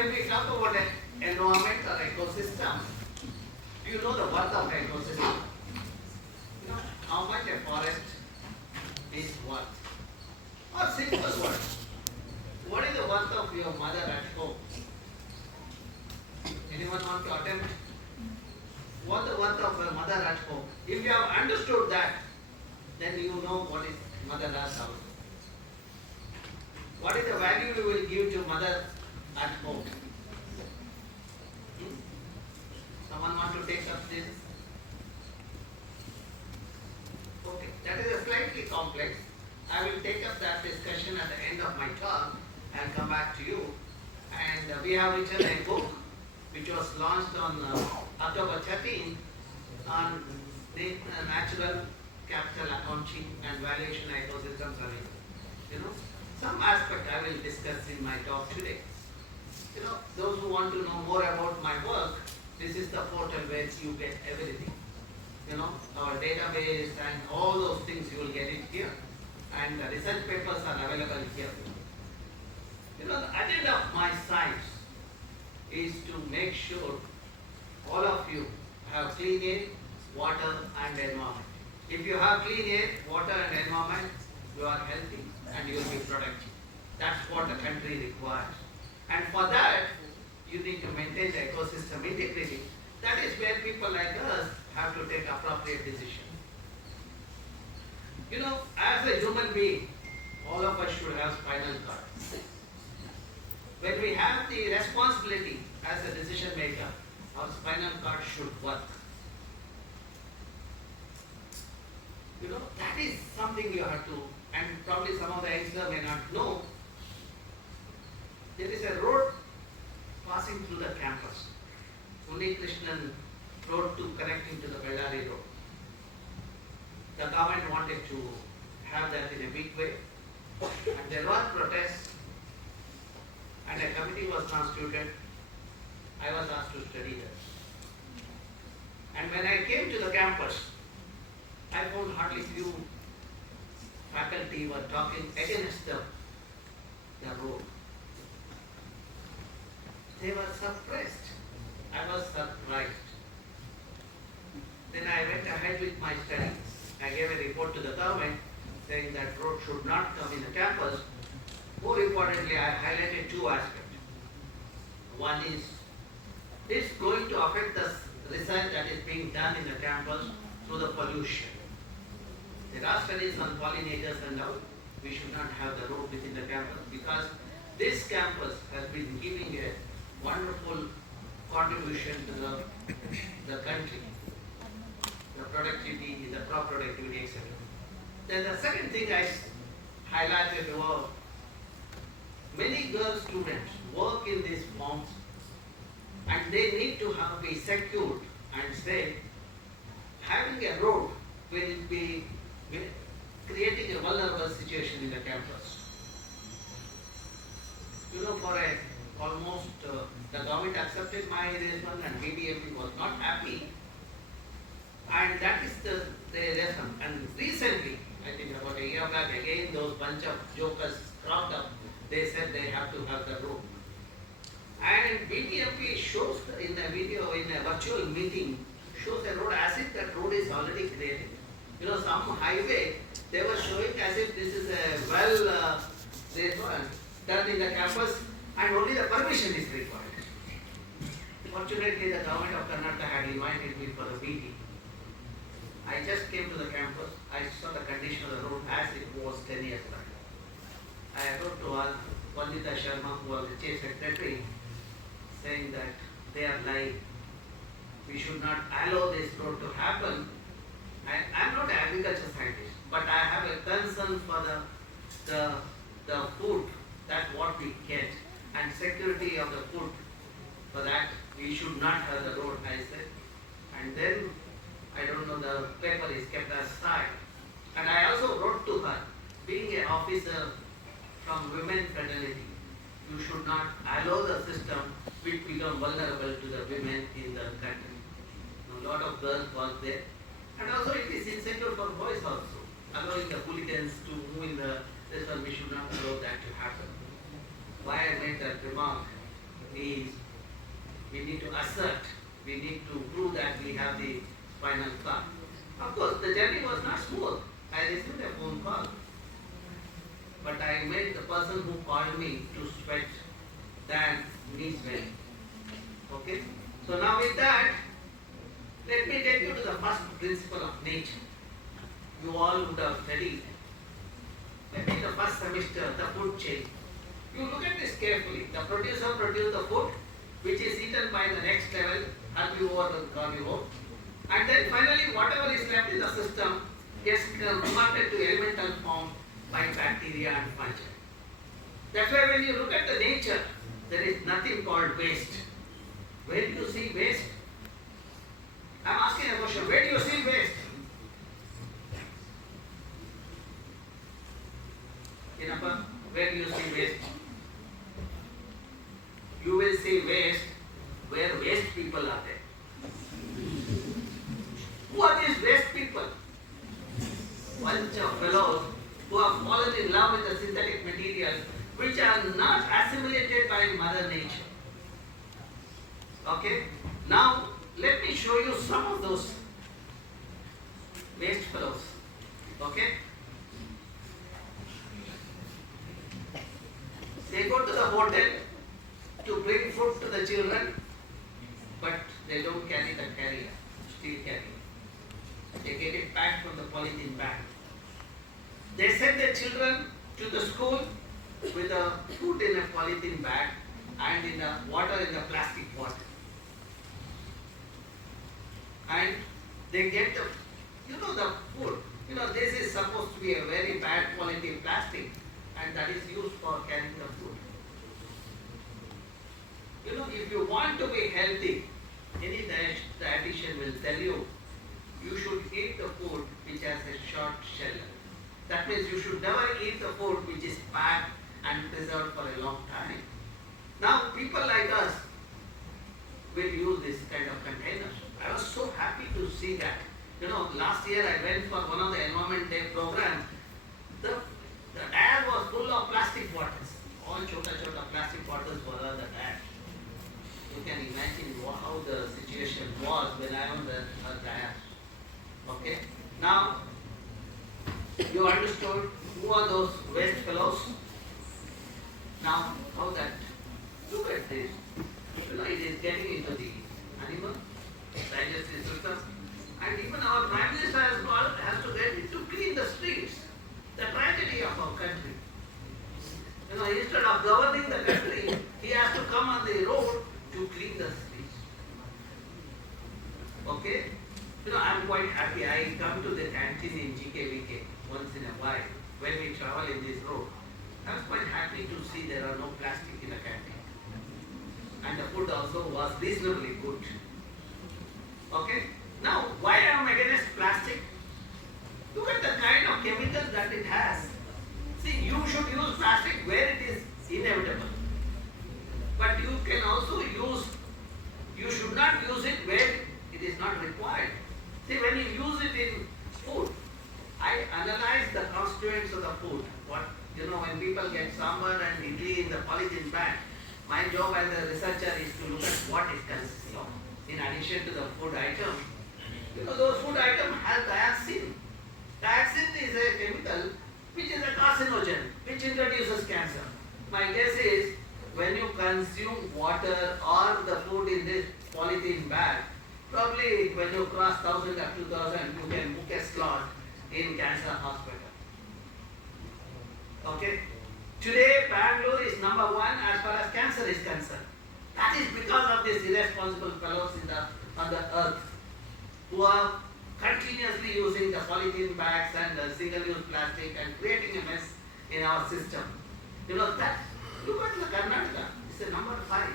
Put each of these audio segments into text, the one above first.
when we talk about an environment or ecosystem, do you know the worth of an ecosystem? You know how much a forest is worth? Or simple word, what is the worth of your mother at home? Anyone want to attempt? What the worth of a mother at home? If you have understood that, then you know what is mother earth house. What is the value you will give to mother at home? Someone want to take up this? Okay, that is a slightly complex. I will take up that discussion at the end of my talk and come back to you. And we have written a book which was launched on October 13 on the natural capital accounting and valuation ecosystem survey. You know, some aspect I will discuss in my talk today. You know, those who want to know more about my work, this is the portal where you get everything. You know, our database and all those things you will get it here. And the research papers are available here. You know, the agenda of my science is to make sure all of you have clean air, water and environment. If you have clean air, water and environment, you are healthy and you will be productive. That's what the country requires. And for that, you need to maintain the ecosystem integrity. That is where people like us have to take appropriate decisions. You know, as a human being, all of us should have spinal cord. When we have the responsibility as a decision maker, our spinal cord should work. You know, that is something you have to, and probably some of the youngsters may not know. There is a road passing through the campus. Unni Krishnan road to connect into the Bellary road. The government wanted to have that in a big way, and there were protests, and a committee was constituted. I was asked to study that. And when I came to the campus, I found hardly few faculty were talking against the road. They were suppressed. I was surprised. Then I went ahead with my studies. I gave a report to the government saying that road should not come in the campus. More importantly, I highlighted two aspects. One is, it's going to affect the research that is being done in the campus through the pollution. There are studies on pollinators and all. We should not have the road within the campus because this campus has been giving a wonderful contribution to the country, the productivity, the crop productivity, etc. Then the second thing I highlighted was many girl students work in these farms and they need to be secured and safe. Having a road will be creating a vulnerable situation in the campus. You know, for almost the government accepted my arrangement and BDMP was not happy, and that is the reason. And recently, I think about a year back again, those bunch of jokers cropped up. They said they have to have the road. And BDMP shows in a video, in a virtual meeting, shows a road as if that road is already created. You know, some highway, they were showing as if this is a well done in the campus and only the permission is required. Fortunately, the government of Karnataka had invited me for a meeting. I just came to the campus. I saw the condition of the road as it was 10 years back. I wrote to Pandita Sharma, who was the chief secretary, saying that they are lying. We should not allow this road to happen. I am not an agriculture scientist, but I have a concern for the food, that what we get, and security of the food. For that, we should not have the road, I said. And then, I don't know, the paper is kept aside. And I also wrote to her, being an officer from women fraternity, you should not allow the system which become vulnerable to the women in the country. A lot of girls work there. And also it is incentive for boys also. Allowing the hooligans to move in this one, we should not allow that to happen. Why I made that remark is we need to assert, we need to prove that we have the spinal cord. Of course, the journey was not smooth. I received a phone call, but I made the person who called me to sweat than me sweat. Okay? So now with that, let me take you to the first principle of nature. You all would have studied. Maybe the first semester, the food chain. You look at this carefully. The producer produces the food, which is eaten by the next level, herbivore and carnivore. And then finally, whatever is left in the system gets converted to elemental form by bacteria and fungi. That's why when you look at the nature, there is nothing called waste. Where do you see waste? I'm asking a question. Where do you see waste? Where do you see waste? You will see waste where waste people are there. Who are these waste people? Bunch of fellows who have fallen in love with the synthetic materials which are not assimilated by Mother Nature. Okay? Now, let me show you some of those waste fellows. Okay? They go to the hotel to bring food to the children, but they don't carry the carrier, steel carrier. They get it packed from the polythene bag. They send their children to the school with the food in a polythene bag and in the water in the plastic bottle. And they get the food. This is supposed to be a very bad quality plastic, and that is used for carrying the food. If you want to be healthy, any dietitian will tell you, you should eat the food which has a short shell. That means you should never eat the food which is packed and preserved for a long time. Now, people like us will use this kind of containers. I was so happy to see that. Last year I went for one of the Environment Day program. The air was full of plastic bottles. All chota plastic bottles were on the air. You can imagine how the situation was when I was at the air. Okay? Now, you understood who are those waste fellows? Now, how that? Look at this. It is getting into the animal digestive system. And even our Prime Minister has to get it to clean the streets. The tragedy of our country. Instead of governing the country, he has to come on the road to clean the streets. Okay? I'm quite happy. I come to the canteen in GKVK once in a while when we travel in this road. I was quite happy to see there are no plastic in the canteen. And the food also was reasonably good. Okay? Now, why am I against plastic? Look at the kind of chemicals that it has. See, you should use plastic where it is inevitable. But you can also you should not use it where it is not required. See, when you use it in food, I analyze the constituents of the food. When people get sambar and idli in the polythene bag, my job as a researcher is to look at what it consists of. In addition to the food item, those food items have dioxin. Dioxin is a chemical which is a carcinogen, which introduces cancer. My guess is when you consume water or the food in this polythene bag, probably when you cross 1,000 or 2,000, you can book a slot in cancer hospital. Okay? Today, Bangalore is number one as far as cancer is concerned. That is because of these irresponsible fellows on the earth who are continuously using the polythene bags and the single-use plastic and creating a mess in our system. Look at the Karnataka. It's the number 5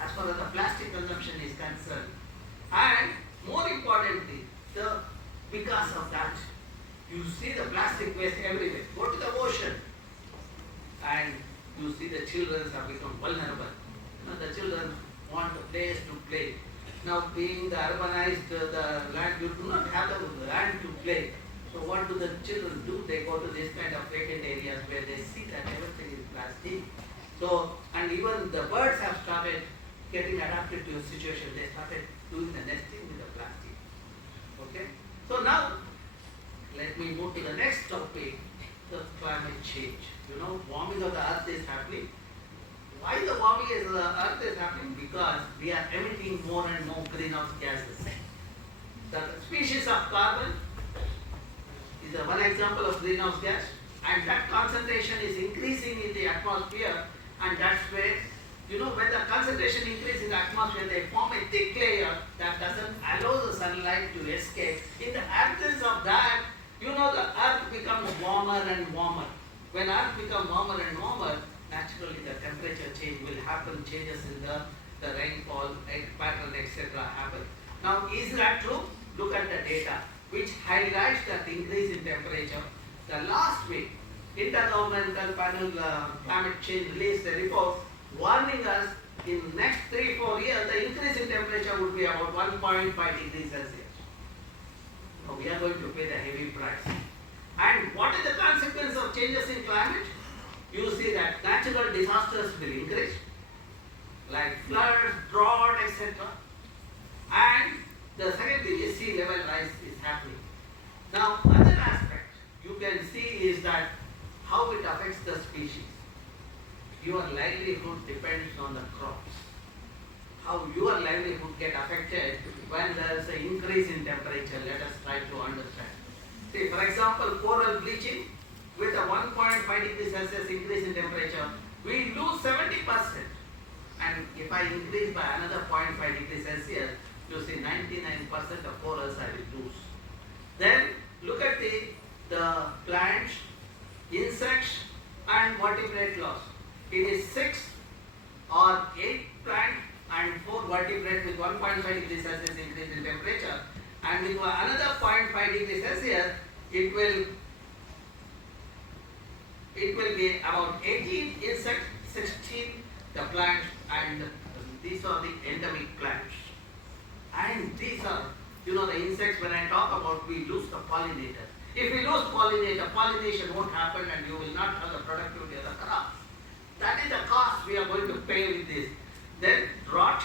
as far as the plastic consumption is concerned. And more importantly, because of that, you see the plastic waste everywhere. Go to the ocean and you see the children have become vulnerable. The children want a place to play. Now, being the urbanized the land, you do not have the land to play. So what do the children do? They go to this kind of vacant areas where they see that everything is plastic. So, and even the birds have started getting adapted to a situation. They started doing the nesting with the plastic. Okay? So now, let me move to the next topic, the climate change. You know, warming of the earth is happening. Why the warming of the earth is happening? Because we are emitting more and more greenhouse gases. The species of carbon is one example of greenhouse gas, and that concentration is increasing in the atmosphere, and that's where, you know, when the concentration increases in the atmosphere, they form a thick layer that doesn't allow the sunlight to escape. In the absence of that, you know, the earth becomes warmer and warmer. When earth becomes warmer and warmer, naturally the temperature change will happen, changes in the rainfall pattern, etc. happen. Now, is that true? Look at the data, which highlights that increase in temperature. The last week, Intergovernmental Panel Climate Change released a report warning us in next 3-4 years, the increase in temperature would be about 1.5 degrees Celsius. So we are going to pay the heavy price. And what is the consequence of changes in climate? You see that natural disasters will increase, like floods, drought, etc. And the second thing is sea level rise is happening. Now, another aspect you can see is that how it affects the species. Your livelihood depends on the crops. How your livelihood get affected when there is an increase in temperature. Let us try to understand. See, for example, coral bleaching with a 1.5 degrees Celsius increase in temperature, we lose 70%. And if I increase by another 0.5 degrees Celsius, you see 99% of corals I will lose. Then look at the plants, insects and vertebrate loss. It is 6 or 8 plant and 4 vertebrate with 1.5 degrees Celsius increase in temperature, and with another 0.5 degrees Celsius, it will be about 18 insects, 16 the plants, and these are the endemic plants. And these are, you know, the insects, when I talk about, we lose the pollinator. If we lose pollinator, pollination won't happen and you will not have the productivity of the crop. That is the cost we are going to pay with this. Then drought,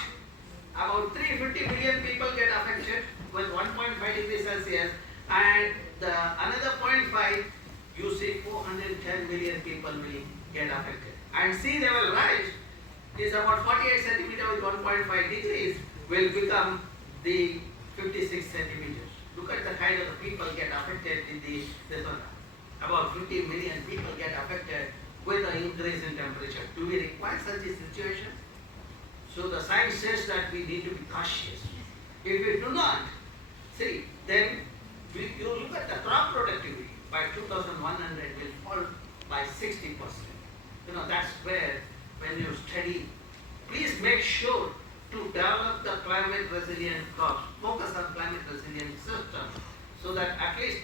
about 350 million people get affected with 1.5 degrees Celsius, and another 0.5, you see 410 million people will get affected. And sea level rise is about 48 centimeters with 1.5 degrees will become the 56 centimeters. Look at the kind of the people get affected in this one. About 50 million people get affected with an increase in temperature. Do we require such a situation? So the science says that we need to be cautious. If we do not, see, then you look at the crop productivity by 2100 will fall by 60%. You know, that's where when you study, please make sure to develop the climate resilient crops, focus on climate resilient system, so that at least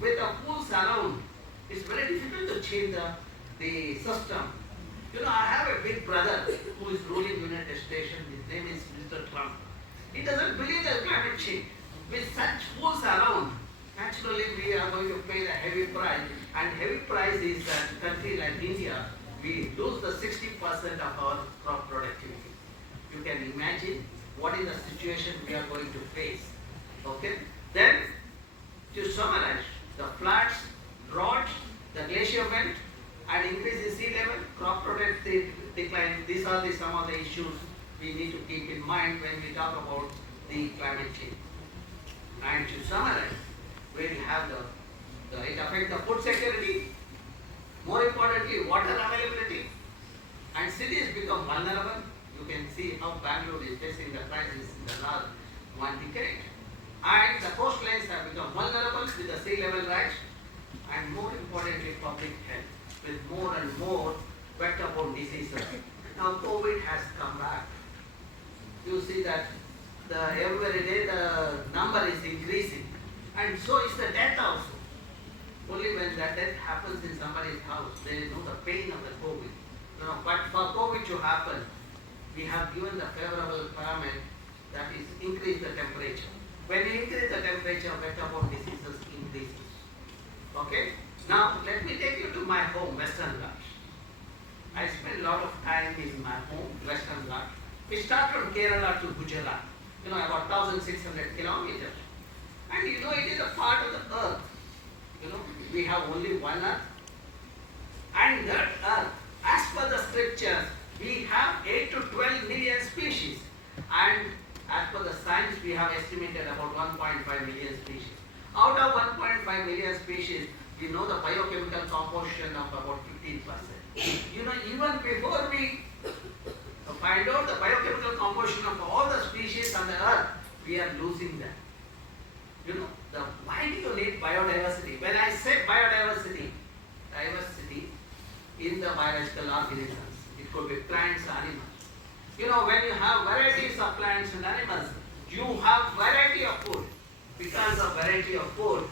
with the pools around, it's very difficult to change the system. You know, I have a big brother who is ruling United States. His name is Mr. Trump. He doesn't believe in climate change. With such pools around, naturally we are going to pay the heavy price. And heavy price is that a country like India, we lose the 60% of our crop productivity. You can imagine what is the situation we are going to face. Okay? Then, to summarize, the floods, droughts, the glacier melt, and increase in sea level, crop productivity decline, these are some of the issues we need to keep in mind when we talk about the climate change. And to summarize, we will have it affects the food security, more importantly, water availability, and cities become vulnerable. You can see how Bangalore is facing the crisis in the last 1 decade. And the coastlines have become vulnerable with the sea level rise, and more importantly, public health, with more and more vector-borne diseases. Now COVID has come back. You see that every day the number is increasing, and so is the death also. Only when that death happens in somebody's house, they know the pain of the COVID. You know, but for COVID to happen, we have given the favorable parameter, that is increase the temperature. When you increase the temperature, vector-borne diseases increases. Okay? Now let me take you to my home, Western Ghats. I spend a lot of time in my home, Western Ghats. We start from Kerala to Gujarat, about 1,600 kilometers. And it is a part of the earth. We have only one earth. And that earth, as per the scriptures, we have 8 to 12 million species. And as per the science, we have estimated about 1.5 million species. Out of 1.5 million species, we know the biochemical composition of about 15%. Even before we find out the biochemical composition of all the species on the earth, we are losing them. Why do you need biodiversity? When I say biodiversity, diversity in the biological organisms, it could be plants, animals. When you have varieties of plants and animals, you have variety of food. Because of variety of food,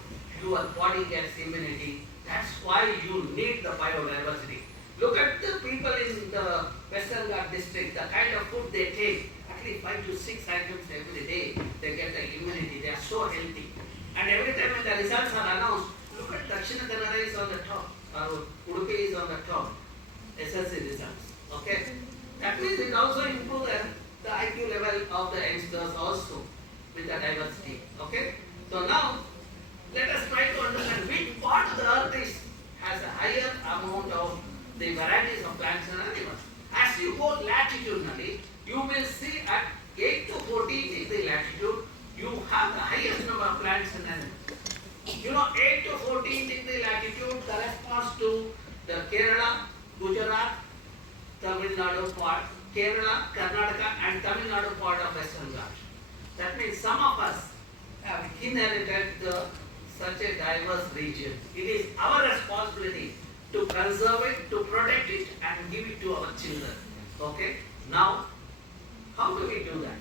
your body gets immunity. That's why you need the biodiversity. Look at the people in the Western Ghat district, the kind of food they take, at least 5 to 6 items every day, they get the immunity. They are so healthy. And every time when the results are announced, look at Dakshina Kannada is on the top, or Udupi is on the top, SSC results. Okay? That means it also improves the IQ level of the youngsters also with the diversity. Okay? So now, let us try to understand which part of the earth has a higher amount of the varieties of plants and animals. As you go latitudinally, you will see at 8 to 14 degree latitude, you have the highest number of plants and animals. 8 to 14 degree latitude corresponds to the Kerala, Gujarat, Tamil Nadu part, Kerala, Karnataka and Tamil Nadu part of Western Ghat. That means some of us have inherited such a diverse region. It is our responsibility to conserve it, to protect it and give it to our children. Okay? Now, how do we do that?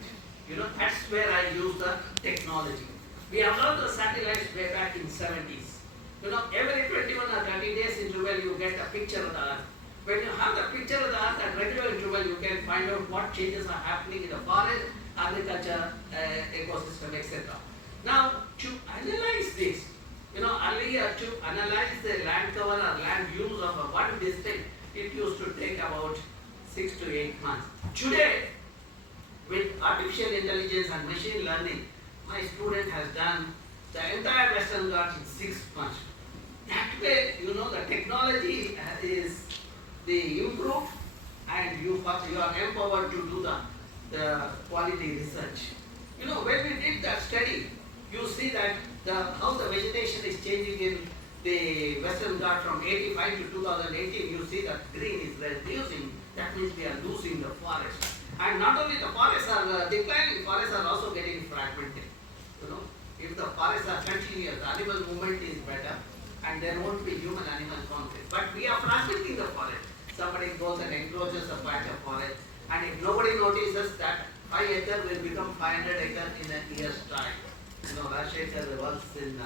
That's where I use the technology. We have learned the satellites way back in 70s. Every 21 or 30 days interval you get a picture of the earth. When you have the picture of the earth at regular interval, you can find out what changes are happening in the forest, agriculture, ecosystem, etc. Now, to analyze this, earlier to analyze the land cover or land use of one district, it used to take about 6 to 8 months. Today, with artificial intelligence and machine learning, my student has done the entire Western Ghats in 6 months. That way, the technology is improved and you are empowered to do the quality research. When we did that study, you see that how the vegetation is changing in the Western Ghat from 85 to 2018, you see that green is reducing. That means we are losing the forest. And not only the forests are declining, forests are also getting fragmented. If the forests are continuous, the animal movement is better and there won't be human-animal conflict. But we are fragmenting the forest. Somebody goes and encroaches a patch of forest, and if nobody notices that 5 acres will become 500 acres in a year's time. Rajshekar works in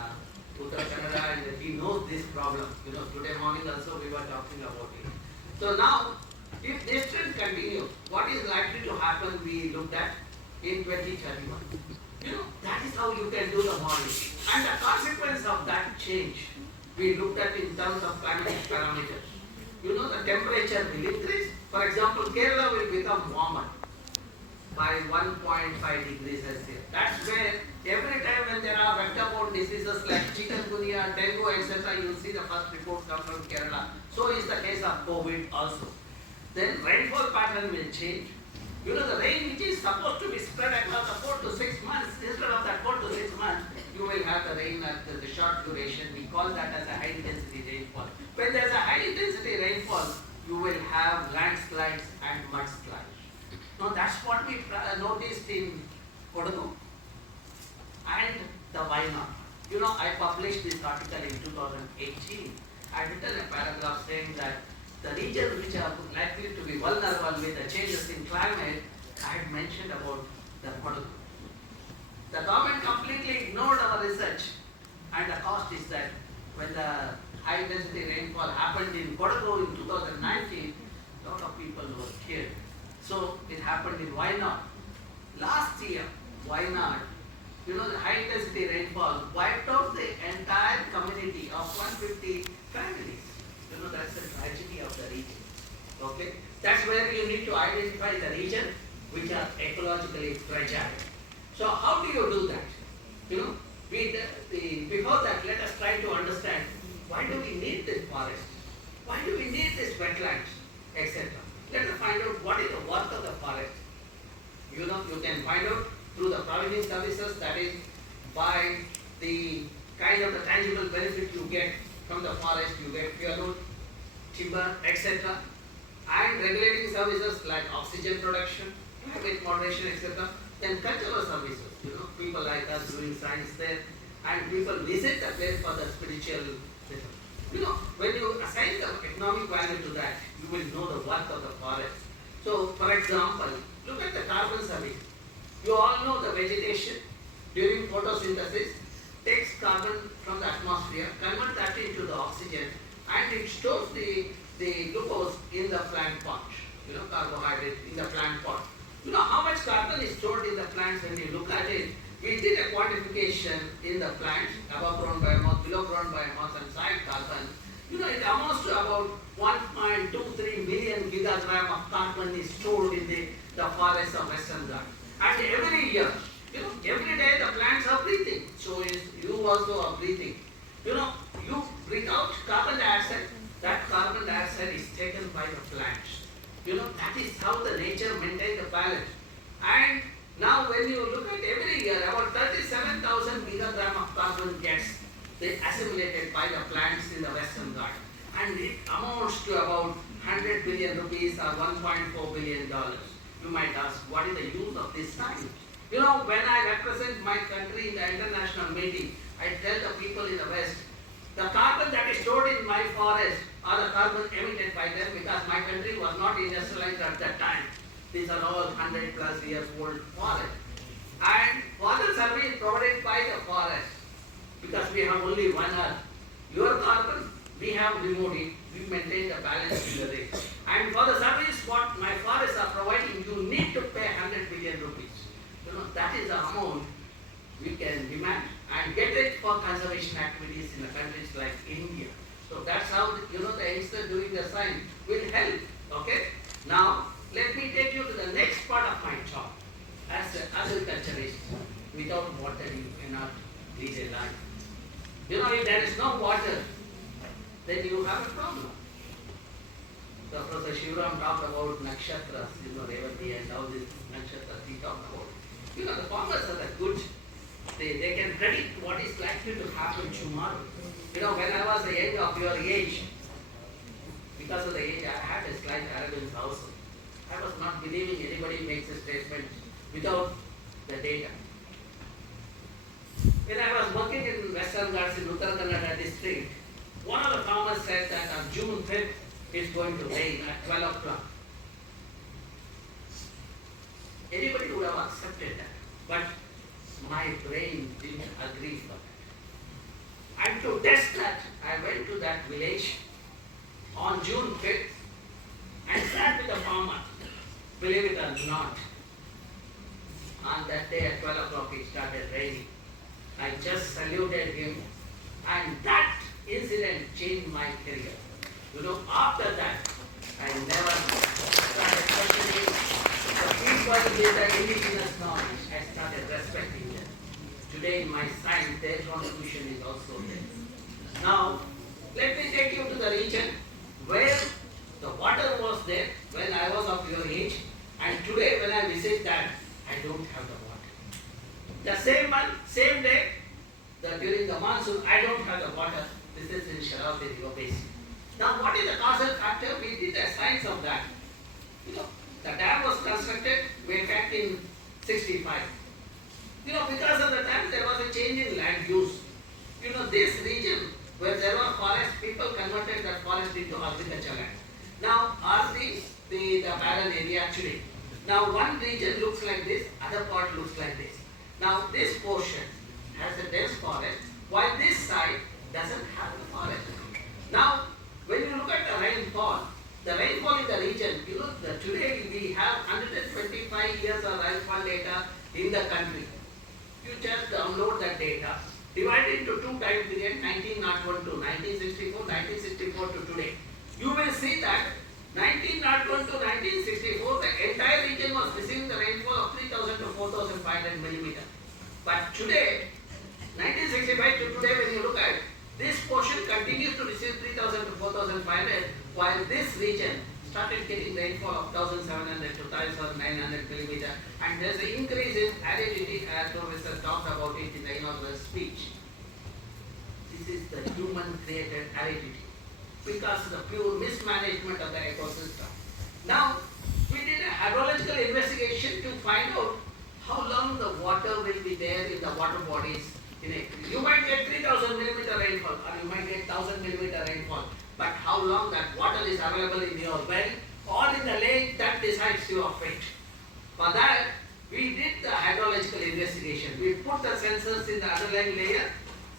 Uttara Kannada and he knows this problem. Today morning also we were talking about it. So now, if this trend continues, what is likely to happen we looked at in 2031. That is how you can do the modeling. And the consequence of that change, we looked at in terms of climatic parameters. The temperature will increase. For example, Kerala will become warmer by 1.5 degrees Celsius. That's where every time when there are vector-borne diseases like chikungunya, dengue, etc., you will see the first reports come from Kerala. So is the case of COVID also. Then rainfall pattern will change. The rain which is supposed to be spread across the 4 to 6 months, instead of that 4 to 6 months, you will have the rain at the short duration. We call that as a high intensity rainfall. When there is a high intensity rainfall, you will have landslides and mudslides. Now that's what we noticed in Kodagu and the Wayanad. I published this article in 2018. I had written a paragraph saying that the regions which are likely to be vulnerable with the changes in climate, I had mentioned about the Kodagu. The government completely ignored our research, and the cost is that when the high intensity rainfall happened in Kodagu in 2019, a lot of people were killed. So it happened in Wayanad. Last year, Wayanad, the high intensity rainfall wiped out the entire community of 150 families. That's the tragedy of the region. Okay? That's where you need to identify the region, which are ecologically fragile. So how do you do that? You know, before that, let us try to understand why do we need this forest? Why do we need this wetlands, etc. Let us find out what is the worth of the forest. You know, you can find out through the provisioning services, that is by the kind of the tangible benefit you get from the forest, you get fuel, timber, etc. And regulating services like oxygen production, climate moderation, etc. Then cultural services, you know, people like us doing science there, and people visit the place for the spiritual. You know, when you assign the economic value to that, you will know the worth of the forest. So, for example, look at the carbon service. You all know the vegetation during photosynthesis takes carbon from the atmosphere, converts that into the oxygen, and it stores the glucose in the plant pot, you know, carbohydrate in the plant pot. You know how much carbon is stored in the plants when you look at it. We did a quantification in the plants, above ground biomass, below ground biomass, and side carbon. You know, it amounts to about 1.23 million gigagram of carbon is stored in the forests of Western Ghats. And every year, you know, every day the plants are breathing. So you also are breathing. You know, you breathe out carbon dioxide. That carbon dioxide is taken by the plants. You know, that is how the nature maintains the balance. And now when you look at every year, about 37,000 gigagram of carbon gets assimilated by the plants in the Western Ghats. And it amounts to about 100 billion rupees or $1.4 billion. You might ask, what is the use of this science? You know, when I represent my country in the international meeting, I tell the people in the West, the carbon that is stored in my forest are the carbon emitted by them, because my country was not industrialized at that time. These are all 100 plus years old forests. And water survey is provided by the forest, because we have only one earth. Your carbon, we have removed it, we maintain the balance in the rate. And for the service what my forests are providing, you need to pay 100 billion rupees. You know, that is the amount we can demand and get it for conservation activities in the countries like India. So that's how, you know, the youngster doing the science will help. Okay? Now, let me take you to the next part of my talk. As an agriculturist, without water you cannot lead a life. You know, if there is no water, then you have a problem. So Professor Shivram talked about nakshatras, you know, Revati and all these nakshatras he talked about. You know, the farmers are the good. They can predict what is likely to happen tomorrow. You know, when I was young of your age, because of the age, I had a slight arrogance also. I was not believing anybody makes a statement without the data. When I was working in Western Ghats in Uttara Kannada district, one of the farmers said that on June 5th it's going to rain at 12 o'clock. Anybody would have accepted that, but my brain didn't agree for that. And to test that, I went to that village on June 5th and sat with the farmer. Believe it or not, on that day at 12 o'clock it started raining. I just saluted him, and that incident changed my career. You know, after that, I never started questioning the people with the indigenous knowledge. I started respecting them. Today in my science, their contribution is also there. Now, let me take you to the region where the water was there when I was of your age, and today when I visit that, I don't have the water. The same month, same day, during the monsoon, I don't have the water. This is in Sharavati River Basin. Now, what is the causal factor? We did a science of that. You know, the dam was constructed way back in 65. You know, because of the time there was a change in land use. You know, this region where there were forests, people converted that forest into agricultural land. Now, are the barren area today. Now, one region looks like this, other part looks like this. Now, this portion has a dense forest, while this side doesn't have the forest. Now, when you look at the rainfall in the region, you know, today we have 125 years of rainfall data in the country. You just download that data, divide it into two time periods, 1901 to 1964, 1964 to today. You will see that 1901 to 1964, the entire region was receiving the rainfall But today, 1965 to today, when you look at this portion continues to receive 3,000 to 4,500, while this region started getting rainfall of 1,700 to 1,900 millimeter, and there's an increase in aridity as Professor talked about it in the inaugural speech. This is the human created aridity because of the pure mismanagement of the ecosystem. Now, we did a hydrological investigation to find out how long the water will be there in the water bodies. You might get 3,000 millimeter rainfall or you might get 1,000 millimeter rainfall, but how long that water is available in your well or in the lake, that decides your fate. For that, we did the hydrological investigation. We put the sensors in the underlying layer.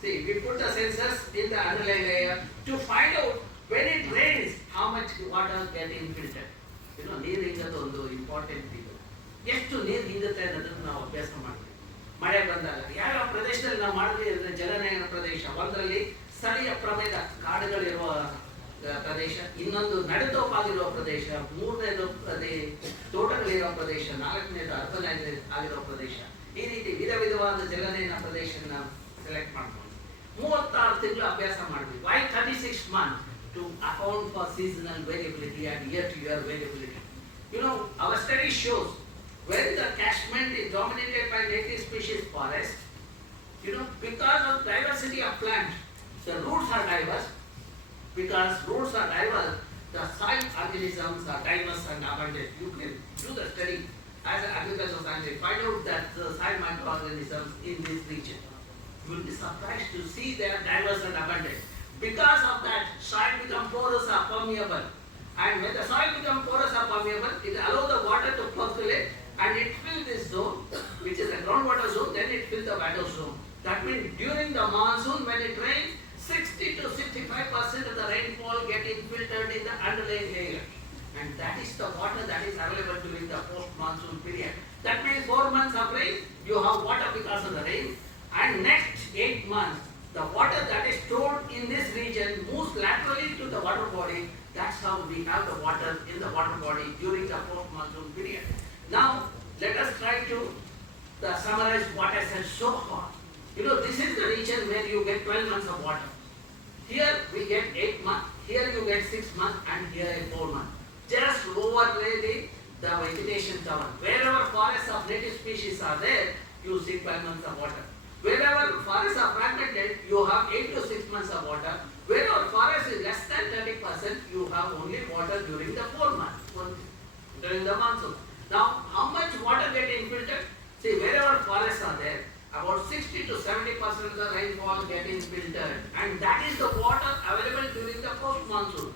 See, we put the sensors in the underlying layer to find out when it rains, how much water gets infiltrated. ನೀರು ಹಿಂಗದು ಒಂದು important ಇದು. ಎಷ್ಟು ನೀರು ಹಿಂಗುತ್ತೆ ಅನ್ನೋದನ್ನು ನಾವು ಅಭ್ಯಾಸ ಮಾಡ್ತೀವಿ. ಮಳೆ ಬಂದಾಗ ಯಾವ್ಯಾವ ಪ್ರದೇಶದಲ್ಲಿ ನಾವು ಮಾಡಿದ್ವಿ ಅಂದರೆ ಜಲನಯನ ಪ್ರದೇಶ, ಒಂದರಲ್ಲಿ ಸ್ಥಳೀಯ ಪ್ರಭೇದ ಕಾಡುಗಳಿರುವ ಪ್ರದೇಶ, ಇನ್ನೊಂದು ನಡುತೋಪಾಗಿರುವ ಪ್ರದೇಶ, ಮೂರನೇದು ತೋಟಗಳಿರುವ ಪ್ರದೇಶ, ನಾಲ್ಕನೇದು ಅರ್ಬನೈಸ್ ಆಗಿರೋ ಪ್ರದೇಶ. ಈ ರೀತಿ ವಿಧ ವಿಧವಾದ ಜಲನಯನ ಪ್ರದೇಶ ನಾವು ಸೆಲೆಕ್ಟ್ ಮಾಡ್ಕೊಂಡು 36 ತಿಂಗಳು ಅಭ್ಯಾಸ ಮಾಡಿದ್ವಿ. Why 36 months? To account for seasonal variability and year-to-year variability. Our study shows when the catchment is dominated by native species forest, because of diversity of plants, the roots are diverse. Because roots are diverse, the soil organisms are diverse and abundant. You can do the study as an agricultural scientist, find out that the soil microorganisms in this region. You will be surprised to see they are diverse and abundant. Because of that, soil becomes porous or permeable. And when the soil becomes porous or permeable, it allows the water to percolate and it fills this zone, which is a groundwater zone, then it fills the water zone. That means during the monsoon, when it rains, 60 to 65% of the rainfall gets infiltrated in the underlying layer. And that is the water that is available during the post-monsoon period. That means 4 months of rain, you have water because of the rain. And next 8 months, the water that is stored in this region moves laterally to the water body. That's how we have the water in the water body during the post-monsoon period. Now, let us try to summarize what I said so far. This is the region where you get 12 months of water. Here we get 8 months, here you get 6 months, and here is 4 months. Just overlay the vegetation cover. Wherever forests of native species are there, you see 12 months of water. Wherever forests are fragmented, you have 8 to 6 months of water. Wherever forest is less than 30%, you have only water during the 4 months, during the monsoon. Now, how much water gets infiltrated? See, wherever forests are there, about 60 to 70% of the rainfall gets infiltrated. And that is the water available during the post-monsoon.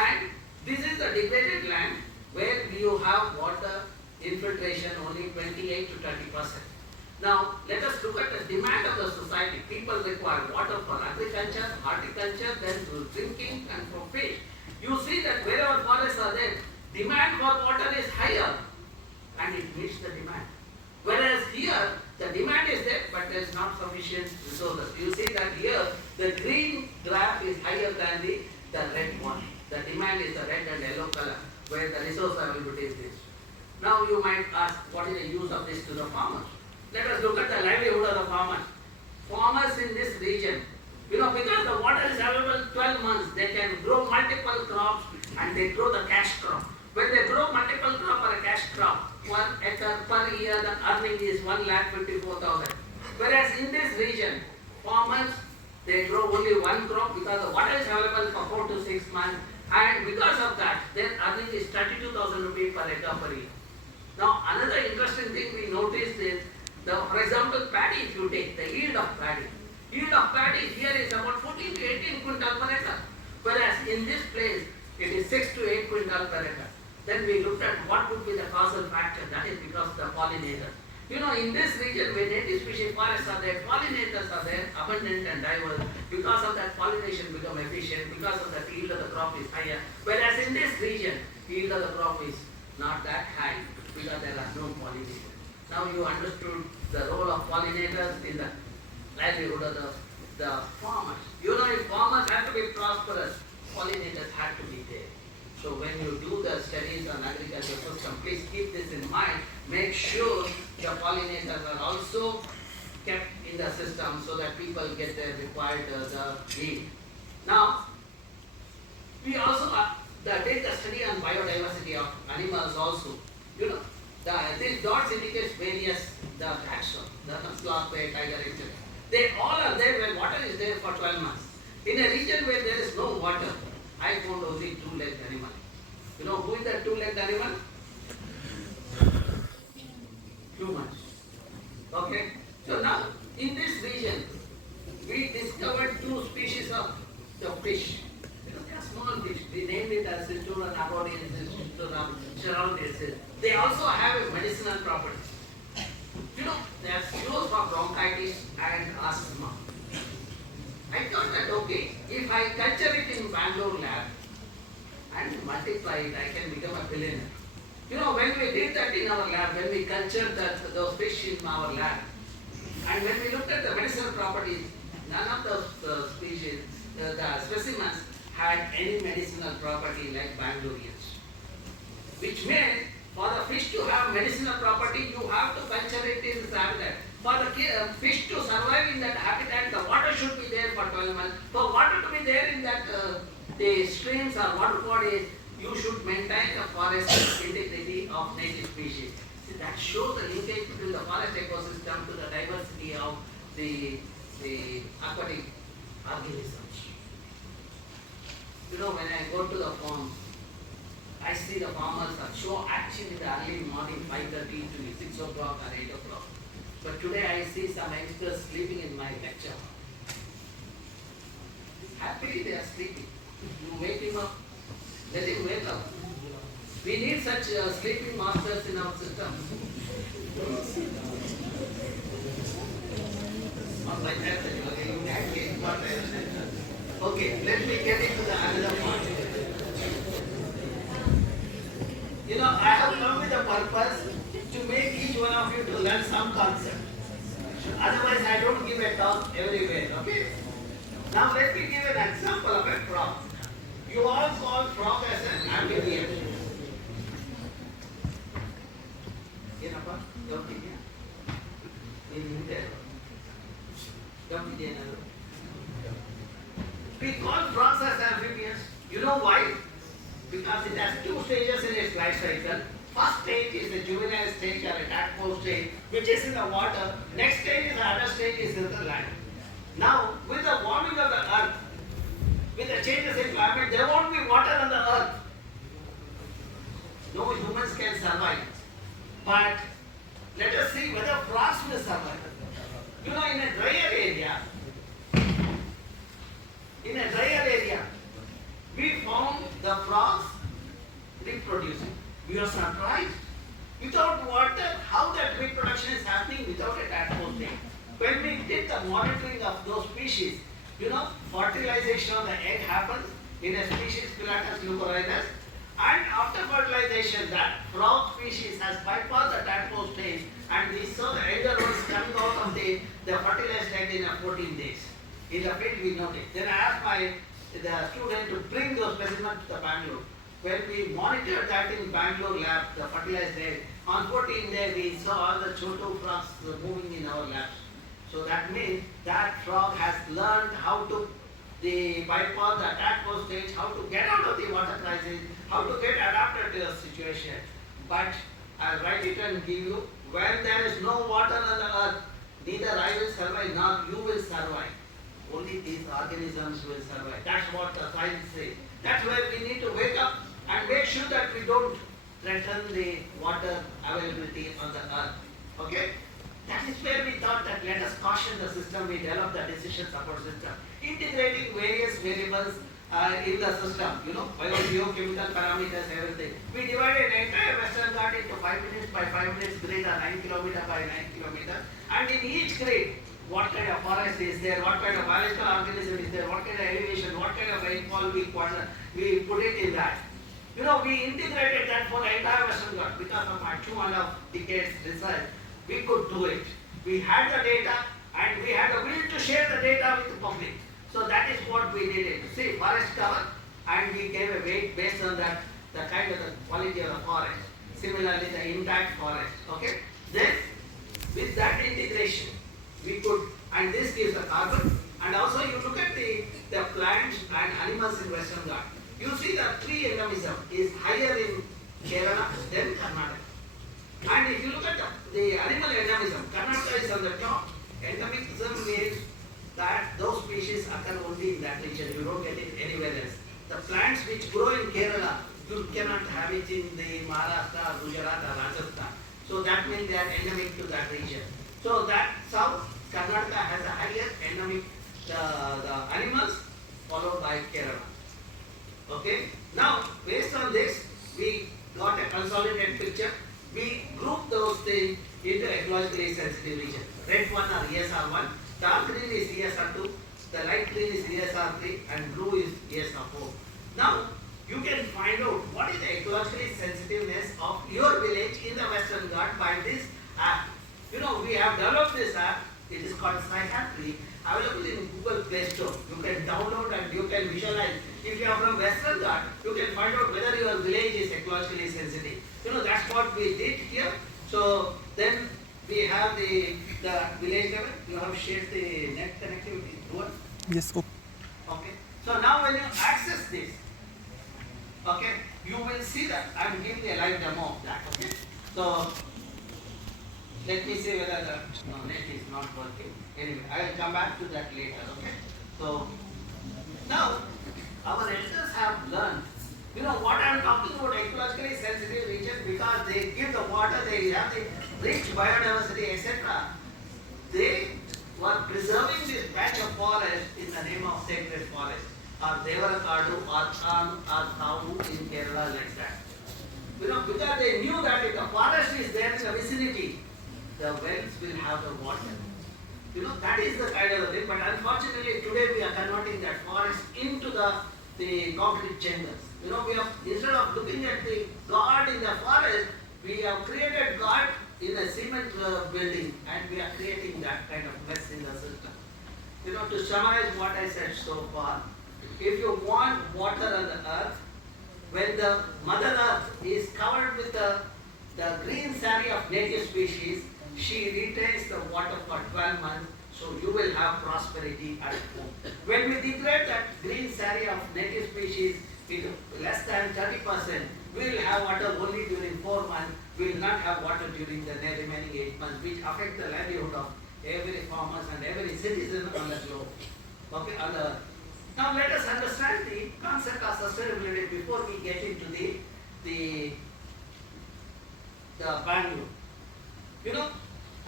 And this is the degraded land where you have water infiltration only 28 to 30%. Now, let us look at the demand of the society. People require water for agriculture, horticulture, then for drinking and for fish. You see that wherever forests are there, demand for water is higher and it meets the demand. Whereas here, the demand is there, but there is not sufficient resources. You see that here, the green graph is higher than the red one. The demand is the red and yellow color, where the resource availability is this. Now, you might ask, what is the use of this to the farmers? Let us look at the livelihood of the farmers. Farmers in this region, because the water is available 12 months, they can grow multiple crops and they grow the cash crop. When they grow multiple crop or a cash crop, 1 hectare per year, the earning is 1,54,000. Whereas in this region, farmers, they grow only one crop because the water is available for 4 to 6 months, and because of that, their earning is 32,000 rupees per hectare per year. Now, another interesting thing we noticed is, for example, paddy, if you take the yield of paddy. Yield of paddy here is about 14 to 18 quintal per acre. Whereas in this place, it is 6 to 8 quintal per acre. Then we looked at what would be the causal factor. That is because of the pollinators. In this region where native species forests are there, pollinators are there, abundant and diverse. Because of that, pollination become efficient. Because of that, yield of the crop is higher. Whereas in this region, yield of the crop is not that high because there are no pollinators. Now you understood the role of pollinators in the livelihood of the farmers. If farmers have to be prosperous, pollinators have to be there. So when you do the studies on agriculture system, please keep this in mind. Make sure the pollinators are also kept in the system so that people get their required the yield. Now, we also did the study on biodiversity of animals also. You know, these dots indicates various the taxon, the sloth, bear, tiger, etc. They all are there when water is there for 12 months. In a region where there is no water, I found only two-legged animal. You know who is that two-legged animal? Humans. Okay. So now in this region, we discovered two species of the fish. You know, they are small fish. We named it as Cisturum aboriensis, Cisturum charonensis. They also have a medicinal property. You know, they are cures for bronchitis and asthma. I thought that okay, if I culture it in Bangalore lab and multiply it, I can become a billionaire. You know, when we did that in our lab, when we cultured those fish in our lab, and when we looked at the medicinal properties, none of those species, the specimens had any medicinal property like Bangaloreans. Which meant, for the fish to have medicinal property, you have to culture it in this habitat. For the fish to survive in that habitat, the water should be there for 12 months. For water to be there in that the streams or water bodies, you should maintain the forest integrity of native species. See, that shows the linkage between the forest ecosystem to the diversity of the aquatic organisms. You know, when I go to the farm, I see the farmers are so active in the early morning, 5:30 to 6 o'clock or 8 o'clock. But today I see some youngsters sleeping in my lecture. Happily they are sleeping. You wake him up, let him wake up. We need such sleeping masters in our system. Not like that, okay, in that case, but okay, let me get into the another part. You know, I have come with a purpose to make each one of you to learn some concept. Otherwise, I don't give a talk everywhere, okay? Now, let me give an example of a frog. You all call frog as an amphibian. ಏನಪ್ಪ ಗೌತಿದ್ಯಾ ನೀನು ಮುಂದೆ ಗೌತಿದ್ಯೇನಾದ್ರು We call frogs as amphibians. You know why? Because it has two stages in its life cycle. First stage is the juvenile stage or a tadpole stage, which is in the water. Next stage is the other stage is in the land. Now, with the warming of the earth, with the changes in climate, there won't be water on the earth. No humans can survive. But let us see whether frogs will survive. You know, in a drier area, we found the frogs reproducing. We are surprised. Without water, how that reproduction is happening without a tadpole stage. When we did the monitoring of those species, you know, fertilization of the egg happens in a species Pilatus leucoridus, and after fertilization, that frog species has bypassed the tadpole stage, and we saw the elder ones coming out of the fertilized egg in 14 days. In the field we noticed. Then I asked the student to bring those specimens to the Bangalore. When we monitored that in Bangalore lab, the fertilized egg, on 14 days we saw all the chotu frogs moving in our labs. So that means that frog has learned how to bypass the tadpole stage, how to get out of the water crisis, how to get adapted to the situation. But I'll write it and give you, when there is no water on the earth, neither I will survive nor you will survive. Only these organisms will survive. That's what the science says. That's why we need to wake up and make sure that we don't threaten the water availability on the earth. Okay? That is where we thought that let us caution the system, we develop the decision support system, integrating various variables in the system, you know, biogeochemical parameters, everything. We divided the entire Western Ghat into 5 minutes by 5 minutes grid or 9 kilometer by 9 kilometer, and in each grid, what kind of forest is there, what kind of biological organism is there, what kind of elevation, what kind of rainfall we put it in that. You know, we integrated that for the entire Western Ghat because of my 2.5 decades research. We could do it. We had the data and we had the will to share the data with the public. So that is what we did it. See, forest cover, and we gave a weight based on that, the kind of the quality of the forest. Similarly, the intact forest. Okay? Then, with that integration, we could, and this gives the carbon. And also you look at the plants and animals in Western Ghats. You see the tree endemism is higher in Kerala than Karnataka. And if you look at the animal endemism, Karnataka is on the top. Endemism means that those species occur only in that region. You don't get it anywhere else. The plants which grow in Kerala, you cannot have it in the Maharashtra, Gujarat or Rajasthan. So that means they are endemic to that region. So that's how Karnataka has a higher endemic the animals, followed by Kerala. Okay. Now based on this, we got a consolidated picture. We group those things into ecologically sensitive region. Red one are ESR1, dark green is ESR2, the light green is ESR3, and blue is ESR4. Now you can find out what is the ecologically sensitiveness of your village in the Western Ghats by this app. You know, we have developed this app. It is called Psychiatry, available in Google Play Store. You can download and you can visualize. If you are from Western Ghats, you can find out whether your village is ecologically sensitive. You know, that's what we did here. So then we have the village level. You have shared the net connectivity. Yes. Okay. So now when you access this, okay, you will see that I'm giving a live demo of that. Okay. So let me see whether the net is not working. Anyway, I will come back to that later. Okay. So now our elders have learned. You know what I am talking about, ecologically sensitive region, because they give the water, they have the rich biodiversity, etc. They were preserving this patch of forest in the name of sacred forest, or Devarakadu, or Tavu in Kerala, like that. You know, because they knew that if the forest is there in the vicinity, the wells will have the water. You know, that is the kind of thing. But unfortunately, today we are converting that forest into the concrete chambers. You know, we have, instead of looking at the God in the forest, we have created God in a cement building, and we are creating that kind of mess in the system. You know, to summarize what I said so far, if you want water on the earth, when the Mother Earth is covered with the green saree of native species, she retains the water for 12 months, so you will have prosperity at home. When we degrade that green saree of native species with less than 30%, we will have water only during 4 months, we will not have water during the remaining 8 months, which affect the livelihood of every farmers and every citizen on the globe. Okay, now let us understand the concept of sustainability before we get into the Bangalore. You know,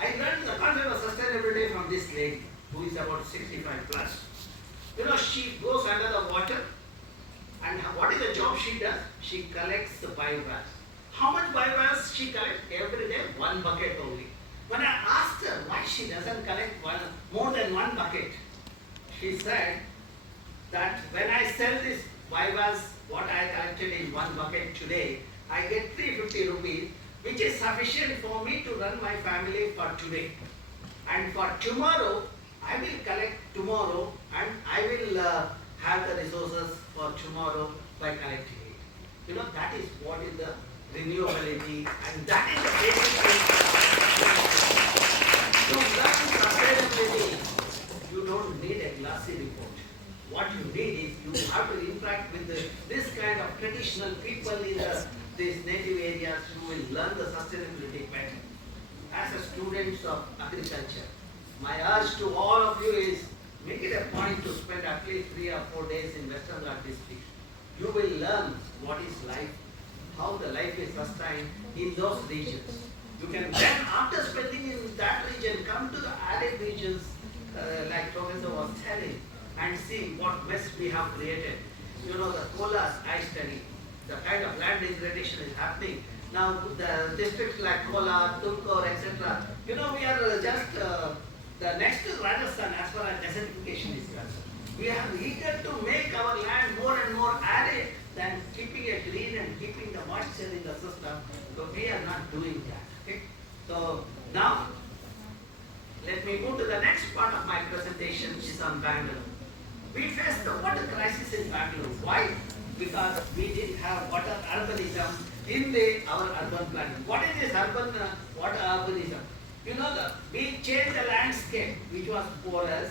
I learned the concept of sustainability from this lady who is about 65 plus. You know, she goes under the water, and what is the job she does? She collects the biomass. How much biomass she collects? Every day, 1 bucket only. When I asked her why she doesn't collect more than 1 bucket, she said that when I sell this biomass, what I collected in 1 bucket today, I get 350 rupees, which is sufficient for me to run my family for today. And for tomorrow, I will collect tomorrow, and I will have the resources for tomorrow by collecting it. You know, that is what is the renewability, and that is the basic thing. To learn sustainability, you don't need a glossy report. What you need is you have to interact with this kind of traditional people in these native areas who will learn the sustainability better. As a students of agriculture, my urge to all of you is make it a point to spend at least 3 or 4 days in Western Ghats district. You will learn what is life, how the life is sustained in those regions. You can then, after spending in that region, come to the arid regions like Professor was telling, and see what mess we have created. You know, the Kolas I study, the kind of land degradation is happening. Now the districts like Kola, Tumkur, etc. You know, we are just the next to Rajasthan as far as desertification is concerned. We are eager to make our land more and more arid than keeping it green and keeping the moisture in the system. So we are not doing that. Okay? So now let me move to the next part of my presentation, which is on Bangalore. We faced the water crisis in Bangalore. Why? Because we didn't have water urbanism in our urban planning. What is this urban water urbanism? You know, we changed the landscape, which was porous,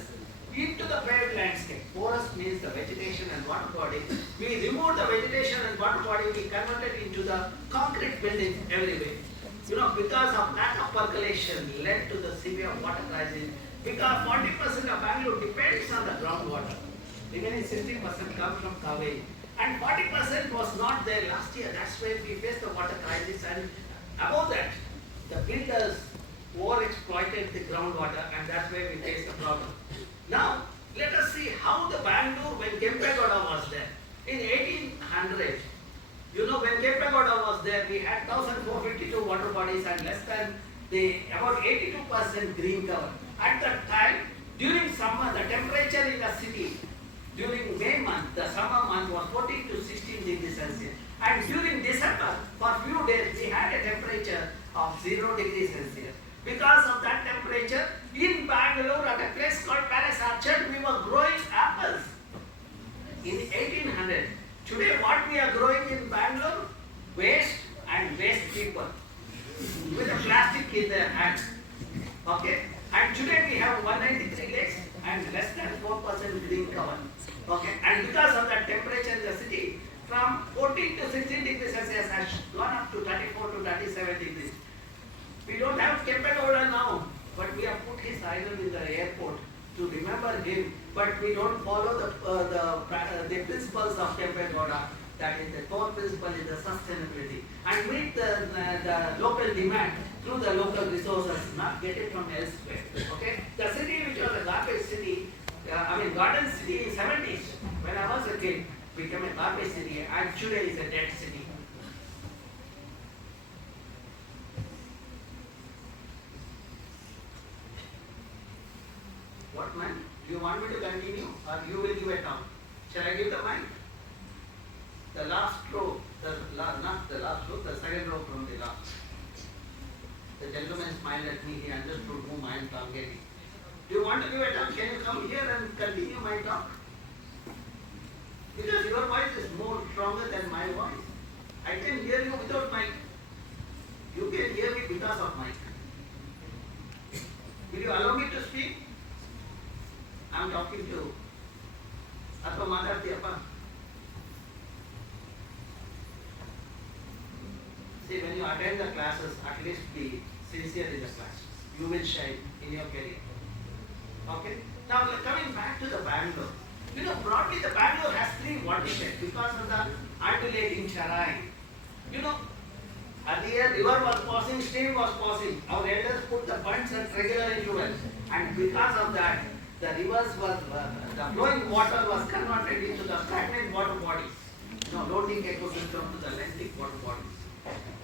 into the paved landscape. Porous means the vegetation and water body. We removed the vegetation and water body, we converted into the concrete buildings everywhere. You know, because of lack of percolation led to the severe water crisis. Because 40% of Bangalore depends on the groundwater. Remaining 60% comes from Kaveri. And 40% was not there last year. That's why we faced the water crisis. And above that, the builders overexploited the groundwater, and that's where we face the problem. Now, let us see how the Bangalore, when Kempegowda was there. In 1800, you know, when Kempegowda was there, we had 1,452 water bodies and less than about 82% green cover. At that time, during summer, the temperature in the city, during May month, the summer month was 14 to 16 degrees Celsius. And during December, for few days, we had a temperature of 0 degrees Celsius. Because of that temperature, in Bangalore, at a place called Palace Orchard, we were growing apples in 1800. Today, what we are growing in Bangalore? Waste and waste people with a plastic in their hands. Okay? And today we have 193 lakes and less than 4% green cover. Okay? And because of that temperature in the city, from 14 to 16 degrees Celsius has gone up to 34 to 37 degrees. We don't have Kempegowda now, but we have put his idol in the airport to remember him. But we don't follow the principles of Kempegowda. That is, the core principle is the sustainability, and meet the local demand through the local resources, not get it from elsewhere. Okay? The city which was a garbage city, garden city in 70s, when I was a kid, became a garbage city, and today is a dead city. What man? Do you want me to continue, or you will give a talk? Shall I give the mic? The last row, not the last row, the second row from the last. The gentleman smiled at me, he understood whom I am targeting. Do you want to give a talk? Can you come here and continue my talk? Because your voice is more stronger than my voice. I can hear you without mic. You can hear me because of mic. Will you allow me to speak? I am talking to Atma Madhartiyappa. See, when you attend the classes, at least be sincere in the class. You will shine in your career. Okay? Now, coming back to the Bangalore. You know, broadly, the Bangalore has three watersheds because of the undulating terrain. You know, earlier river was passing, stream was passing. Our elders put the bunds at regular intervals. And because of that, the rivers was, the flowing water was converted into the stagnant water bodies. You know, loading ecosystem to the lentic water bodies.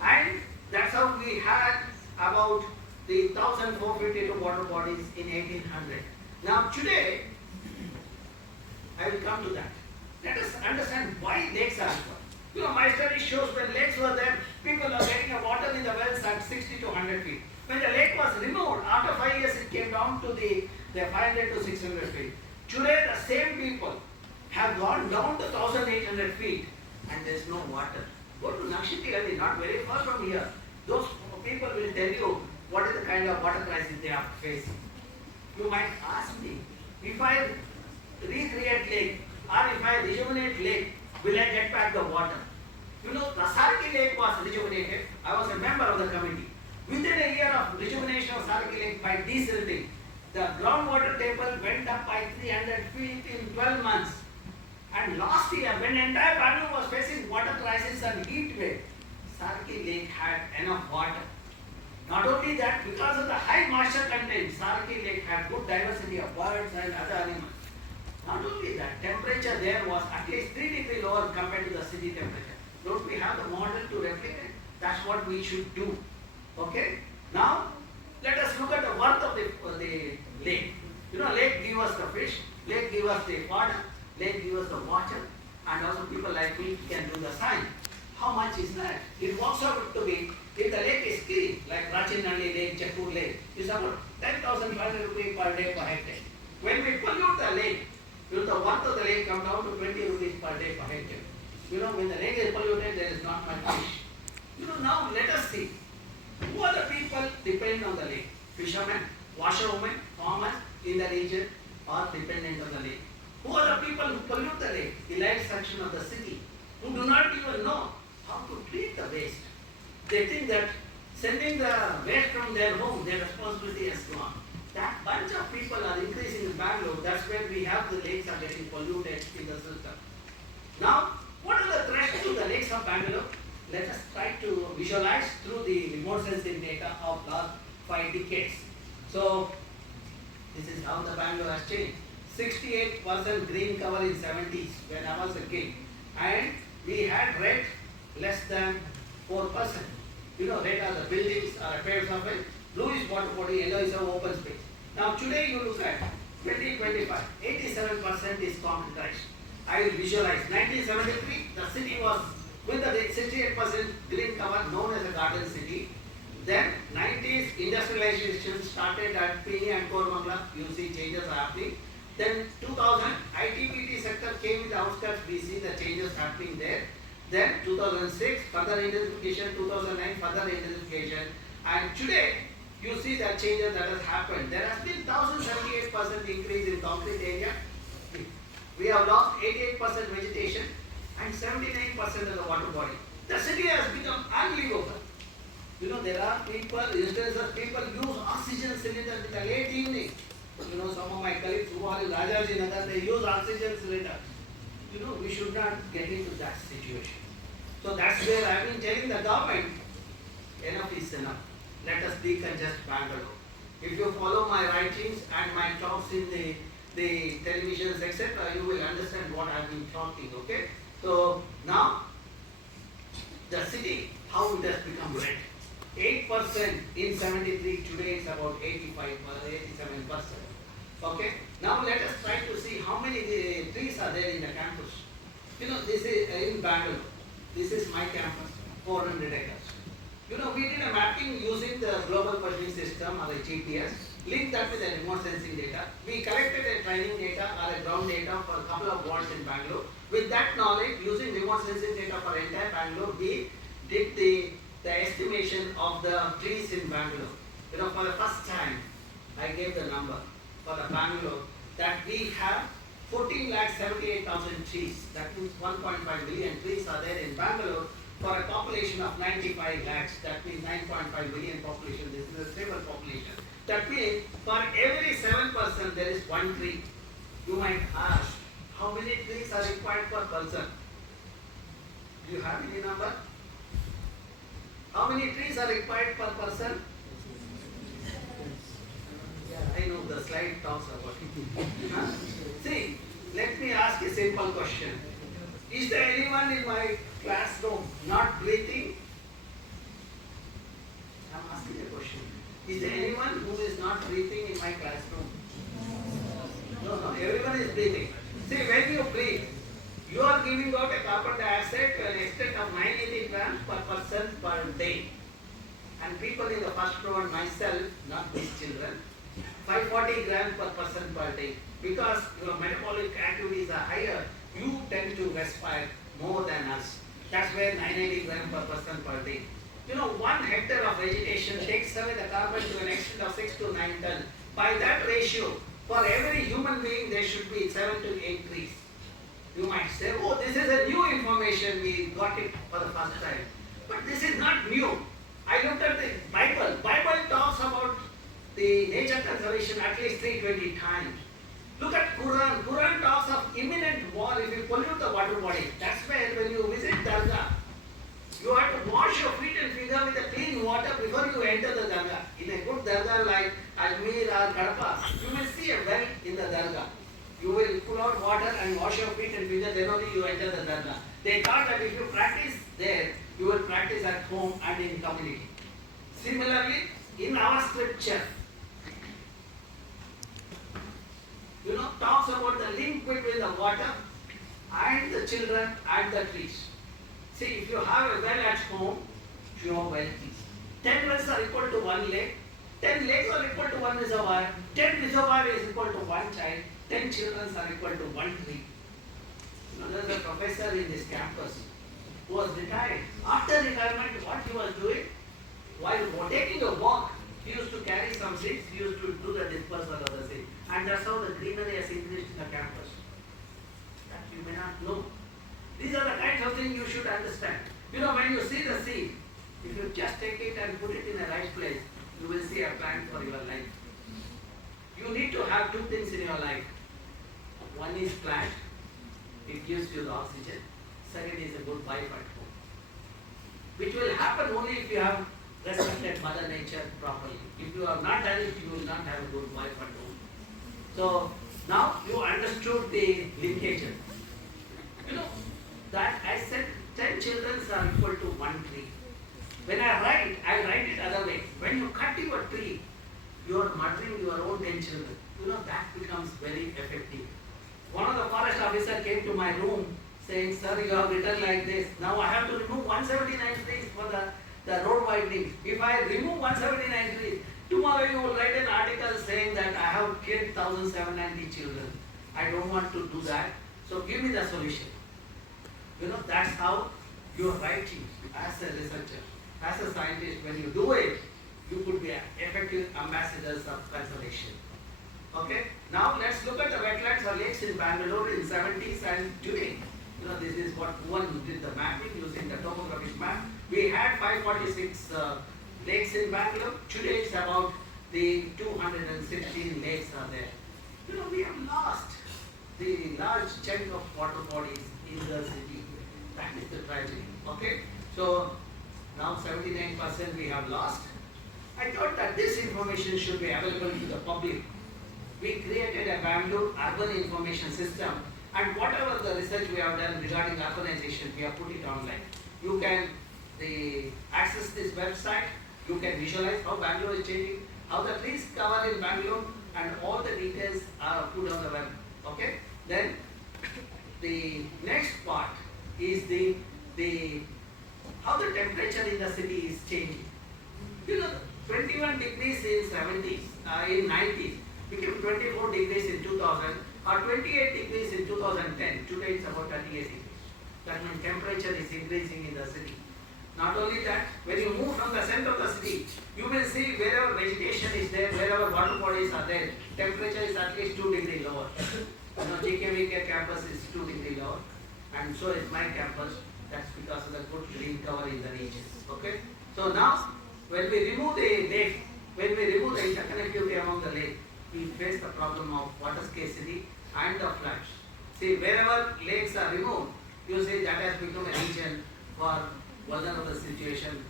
And that's how we had about the 1,452 water bodies in 1800. Now today, I will come to that. Let us understand why lakes are required. You know, my study shows when lakes were there, people are getting a water in the wells at 60 to 100 feet. When the lake was removed, after 5 years it came down to the 500 to 600 feet. Today the same people have gone down to 1,800 feet and there is no water. Go to Nakshiti, not very far from here. Those people will tell you what is the kind of water crisis they are facing. You might ask me, if I recreate lake or if I rejuvenate lake, will I get back the water? You know, the Sarki lake was rejuvenated. I was a member of the committee. Within a year of rejuvenation of Sarki lake by desilting, the groundwater table went up by 300 feet in 12 months. And last year, when the entire Bangalore was facing water crisis and heat wave, Sarki lake had enough water. Not only that, because of the high moisture content, Sarki lake had good diversity of birds and other animals. Not only that, temperature there was at least 3 degrees lower compared to the city temperature. Don't we have the model to replicate? That's what we should do. Okay? Now, let us look at the worth of the lake. You know, lake gives us the fish, lake gives us the water, lake gives us the water, and also people like me can do the science. How much is that? It works out to be, if the lake is clean, like Rachinali Lake, Chakur Lake, it's about 10,500 rupees per day per hectare. When we pollute the lake, you know, the worth of the lake comes down to 20 rupees per day per hectare. You know, when the lake is polluted, there is not much fish. You know, now let us see. Who are the people depend on the lake? fishermen, washerwomen, farmers in the region are dependent on the lake. Who are the people who pollute the lake? Elite section of the city, who do not even know how to treat the waste. They think that sending the waste from their home, their responsibility has gone. That bunch of people are increasing in Bangalore. That's where we have the lakes are getting polluted in the system. Now, what are the threats to the lakes of Bangalore? Let us try to visualize through the remote sensing data of last 5 decades. So, this is how the Bangalore has changed. 68% green cover in 70s when I was a kid, and we had red less than 4%. Red are the buildings or a paved surface, blue is water body, yellow is an open space. Now today you look at 2025, 87% is concretized. I will visualize 1973, the city was with the 68% green cover known as a garden city. Then 90s industrialization started at Pini and Koramangala, you see changes are happening. Then 2000, ITBT sector came with the outskirts, we see the changes happening there. Then 2006, further intensification, 2009, further intensification. And today, you see the changes that has happened. There has been 1078% increase in concrete area. We have lost 88% vegetation and 79% of the water body. The city has become unlivable. There are people, instances people use oxygen cylinder in the late evening. Some of my colleagues who are in Rajaji Nagar, they use oxygen cylinder. We should not get into that situation. So that's where I have been telling the government, enough is enough. Let us decongest Bangalore. If you follow my writings and my talks in the televisions, etc., you will understand what I have been talking, okay? So now, the city, how it has become red. 8% in 73, today it's about 87%. Okay, now let us try to see how many trees are there in the campus. This is in Bangalore. This is my campus, 400 acres. We did a mapping using the global positioning system or the GPS, linked that with the remote sensing data. We collected a training data or a ground data for a couple of wards in Bangalore. With that knowledge, using remote sensing data for entire Bangalore, we did the estimation of the trees in Bangalore. For the first time, I gave the number for the Bangalore that we have 14,78,000 trees. That means 1.5 million trees are there in Bangalore for a population of 95 lakhs. That means 9.5 million population. This is a stable population. That means for every 7% there is one tree. You might ask, how many trees are required per person? Do you have any number? How many trees are required per person? I know the slide talks about it. See, let me ask a simple question. Is there anyone in my classroom not breathing? I am asking a question. Is there anyone who is not breathing in my classroom? No, everyone is breathing. See, when you breathe, you are giving out a carbon dioxide to an extent of 980 grams per person per day. And people in the first row and myself, not these children, 540 grams per person per day. Because your metabolic activities are higher, you tend to respire more than us. That's where 980 grams per person per day. 1 hectare of vegetation takes away the carbon to an extent of 6 to 9 tons. By that ratio, for every human being, there should be 7 to 8 trees. You might say, oh, this is a new information, we got it for the first time. But this is not new. I looked at the Bible. Bible talks about the nature conservation at least 320 times. Look at Quran. Quran talks of imminent war if you pollute the water body. That's where when you visit Dargah, you have to wash your feet and figure with the clean water before you enter the Dargah. In a good Dargah like Ajmer or Kadapa, you will see a well in the Dargah. You will pull out water and wash your feet and figure, then only you enter the Dargah. They thought that if you practice there, you will practice at home and in community. Similarly, in our scripture, talks about the link between the water and the children and the trees. See, if you have a well at home, you have well trees. 10 wells are equal to 1 lake, 10 lakes are equal to 1 reservoir, 10 reservoir is equal to 1 child, 10 children are equal to 1 tree. There is a professor in this campus who was retired. After retirement, what he was doing? While taking a walk, He used to carry some seeds, he used to do the dispersal of the seed. And that's how the greenery has increased in the campus. That you may not know. These are the kinds of things you should understand. You know, when you see the seed, if you just take it and put it in the right place, you will see a plant for your life. You need to have two things in your life. One is plant, it gives you the oxygen. Second is a good wife at home. Which will happen only if you have respected Mother Nature properly. If you have not done it, you will not have a good wife at home. So now you understood the linkages. You know, that I said 10 children are equal to one tree. When I write it other way. When you cut your tree, you are murdering your own 10 children. You know, that becomes very effective. One of the forest officers came to my room saying, sir, you have written like this. Now I have to remove 179 trees for the road widening. If I remove 179 trees, tomorrow you will write an article saying that I have killed 1,790 children. I don't want to do that. So give me the solution. You know, that's how you are writing as a researcher, as a scientist. When you do it, you could be effective ambassadors of conservation. Okay, now let's look at the wetlands or lakes in Bangalore in 70s and today. You know, this is what one did the mapping using the topographic map. We had 546 lakes in Bangalore. Today it's about the 216 lakes are there. You know, we have lost the large chunk of water bodies in the city. That is the tragedy. Okay, so now 79% we have lost. I thought that this information should be available to the public. We created a Bangalore urban information system, and whatever the research we have done regarding urbanization, we have put it online. You can access this website, you can visualize how Bangalore is changing, how the trees cover in Bangalore, and all the details are put on the web. Okay? Then the next part is the how the temperature in the city is changing. You know, 21 degrees in 70s, in 90s, became 24 degrees in 2000, or 28 degrees in 2010. Today it's about 38 degrees. That means temperature is increasing in the city. Not only that, when you move from the center of the city, you will see wherever vegetation is there, wherever water bodies are there, temperature is at least 2 degrees lower. You know, GKVK campus is 2 degrees lower, and so is my campus. That's because of the good green cover in the region. Okay? So now, when we remove the lake, when we remove the interconnectivity among the lake, we face the problem of water scarcity and the floods. See, wherever lakes are removed, you see that has become a region for vulnerable situation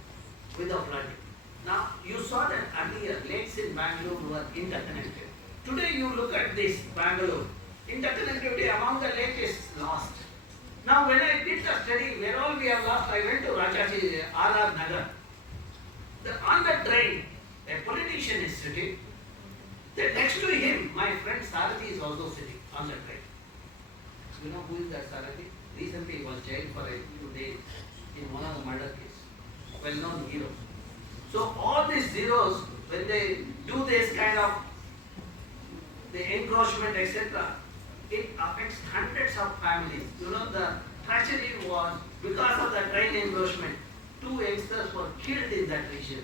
with the flooding. Now, you saw that earlier, lakes in Bangalore were interconnected. Today, you look at this Bangalore, interconnectivity among the lake is lost. Now, when I did the study, where all we have lost, I went to Rajaji, R.R. Nagar. On the drain, a politician is sitting. Then next to him, my friend Sarathi is also sitting on the drain. You know who is that Sarathi? Recently he was jailed for a few days in one of the murder cases. Well-known hero. So all these zeros, when they do this kind of the encroachment, etc., it affects hundreds of families. You know, the tragedy was because of the drain encroachment, 2 youngsters were killed in that region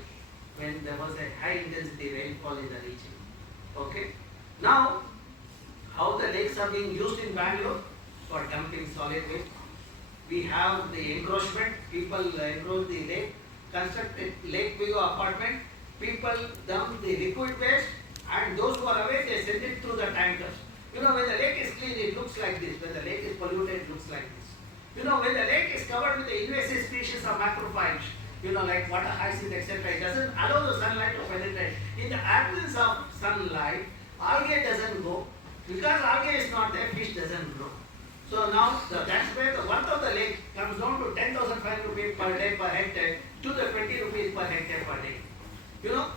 when there was a high intensity rainfall in the region. Okay. Now, how the lakes are being used in Bangalore for dumping solid waste. We have the encroachment, people encroach the lake, construct a lake view apartment, people dump the liquid waste, and those who are away, they send it through the tankers. You know, when the lake is clean, it looks like this. When the lake is polluted, it looks like this. You know, when the lake is covered with the invasive species of macrophytes, you know, like water hyacinth, etc., it doesn't allow the sunlight to penetrate. In the absence of sunlight, algae doesn't go. Because algae is not there, fish doesn't grow. So now, that's where the worth of the lake comes down to 10,500 rupees per day per hectare to the 20 rupees per hectare per day. You know,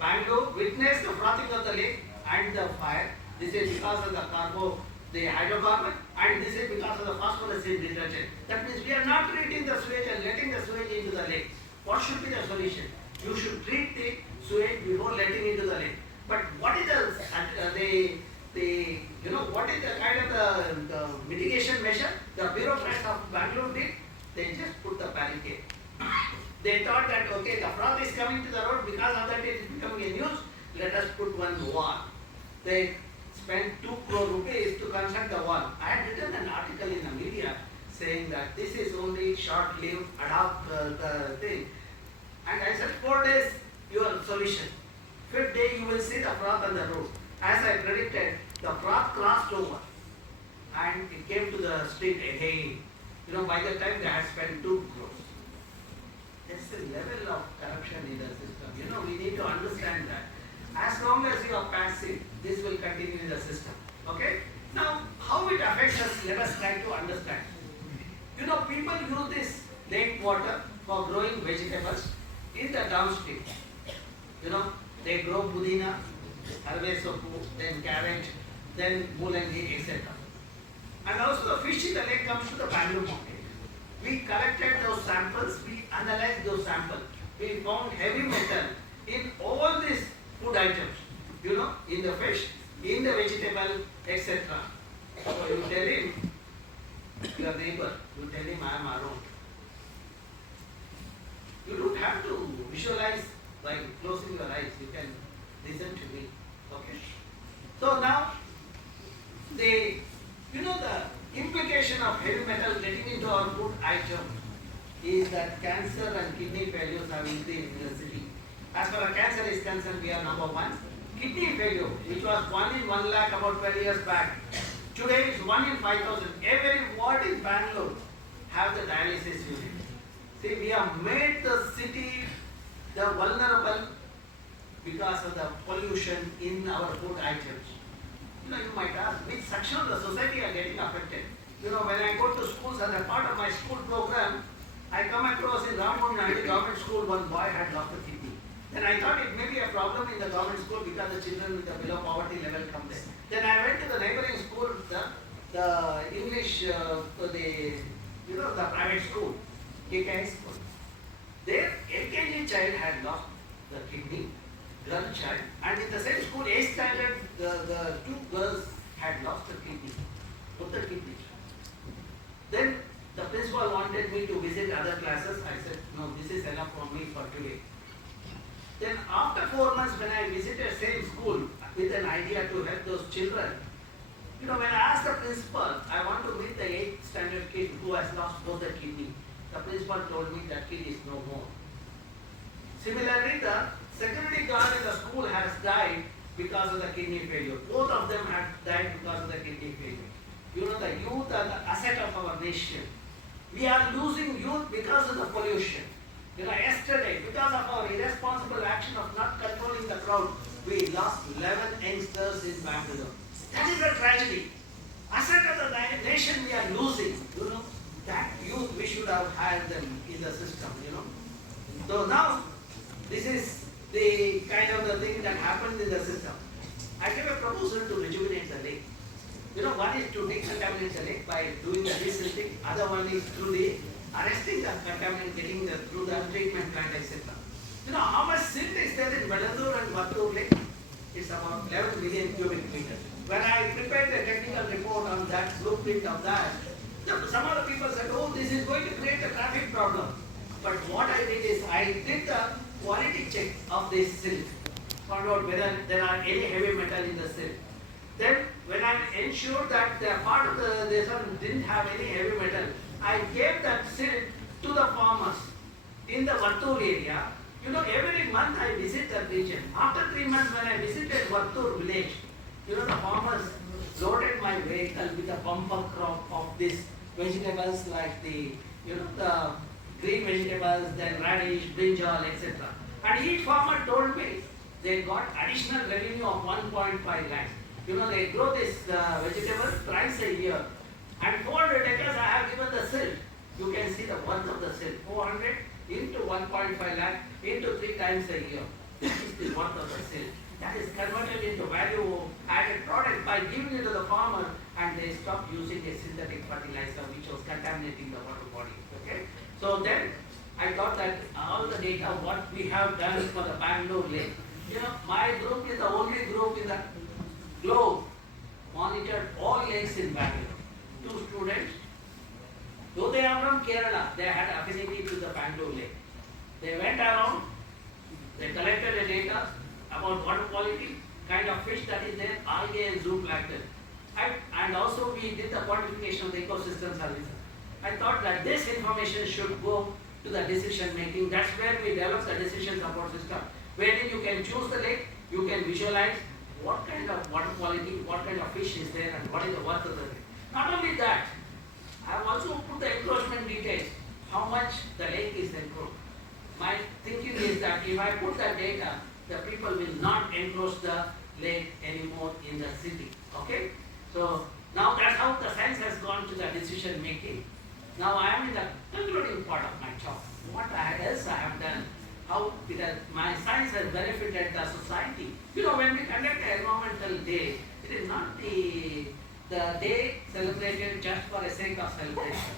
Bangalore witnessed the frothing of the lake and the fire. This is because of the hydrocarbon, and this is because of the phosphorus in detergent. That means we are not treating the sewage and letting the sewage into the lake. What should be the solution? You should treat the sewage before letting into the lake. But what is what is the kind of the mitigation measure the bureaucrats of Bangalore did? They just put the barricade. They thought that, okay, the froth is coming to the road, because of that it is becoming a in use, let us put one wall. They spent 2 crore rupees to construct the wall. I had written an article in the media saying that this is only short-lived ad hoc thing. And I said 4 days your solution. 5th day you will see the froth on the road. As I predicted, the froth crossed over and it came to the street again. By the time they had spent 2 crores. There's a level of corruption in the system. We need to understand that. As long as you are passive, this will continue in the system. Okay? Now, how it affects us, let us try to understand. People use this lake water for growing vegetables in the downstream. They grow pudina, harvesopu, then carrot, then mulangi, etc. And also the fish in the lake comes to the Bangalore market. We collected those samples, we analyzed those samples. We found heavy metal in all these food items, in the fish, in the vegetable, etc. So you tell him, your neighbor, you tell him I am around. You don't have to visualize by closing your eyes, you can listen to me. Okay? So now, the implication of heavy metal getting into our food item is that cancer and kidney failures have increased in the city. As far as cancer is concerned, we are number 1. Kidney failure, which was 1 in 1 lakh about 12 years back, today is 1 in 5,000. Every ward in Bangalore have the dialysis unit. See, we have made the city the vulnerable because of the pollution in our food items. You might ask, which section of the society are getting affected? When I go to schools as a part of my school program, I come across in Ramachandra government school, one boy had lost a kidney. Then I thought it may be a problem in the government school because the children with the below poverty level come there. Then I went to the neighboring school, the English, the private school, IISc school. Their LKG child had lost the kidney, girl child, and in the same school, 8th standard, the 2 girls had lost the kidney, both the kidneys. Then the principal wanted me to visit other classes. I said, no, this is enough for me for today. Then after 4 months, when I visited same school with an idea to help those children, when I asked the principal, I want to meet the 8th standard kid who has lost both the kidney. The principal told me that kid is no more. Similarly, the security guard in the school has died because of the kidney failure. Both of them have died because of the kidney failure. The youth are the asset of our nation. We are losing youth because of the pollution. Yesterday, because of our irresponsible action of not controlling the crowd, we lost 11 youngsters in Bangalore. That is a tragedy. Asset of the nation we are losing. That youth we should have had them in the system. So now, this is the kind of the thing that happened in the system. I gave a proposal to rejuvenate the lake. One is to decontaminate the lake by doing the desilting. Other one is through the arresting the contaminant, getting through the treatment plant, etc. How much silt is there in Velandur and Vattur lake? It's about 11 million cubic meters. When I prepared the technical report on that, blueprint of that, some of the people said, oh, this is going to create a traffic problem. But what I did is, I did the quality check of this silt, found out whether there are any heavy metal in the silt. Then, when I ensured that the part of this one didn't have any heavy metal, I gave that silt to the farmers in the Vattur area. Every month I visit that region. After 3 months, when I visited Vattur village, the farmers loaded my vehicle with a bumper crop of these vegetables like the green vegetables, then radish, brinjal, etc. And each farmer told me they got additional revenue of 1.5 lakhs. They grow this vegetable thrice a year. And 400 acres I have given the silt. You can see the worth of the silt. 400 into 1.5 lakh into 3 times a year. That is the worth of the silt. That is converted into value added product by giving it to the farmer, and they stopped using a synthetic fertilizer which was contaminating the water body. Okay? So then I got that all the data what we have done for the Bangalore lake. My group is the only group in the globe monitored all lakes in Bangalore. 2 students, though they are from Kerala, they had affinity to the Bangalore lake. They went around, they collected the data, about water quality, kind of fish that is there, algae and zooplankton. And also we did the quantification of the ecosystem services. I thought that this information should go to the decision making. That's where we develop the decision support system, wherein you can choose the lake, you can visualize what kind of water quality, what kind of fish is there, and what is the worth of the lake. Not only that, I have also put the encroachment details, how much the lake is encroached. My thinking is that if I put that data, the people will not encroach the lake anymore in the city. Okay? So now that's how the science has gone to the decision making. Now I am in the concluding part of my talk. What else I have done, how my science has benefited the society. You know, when we conduct an environmental day, it is not the day celebrated just for the sake of celebration.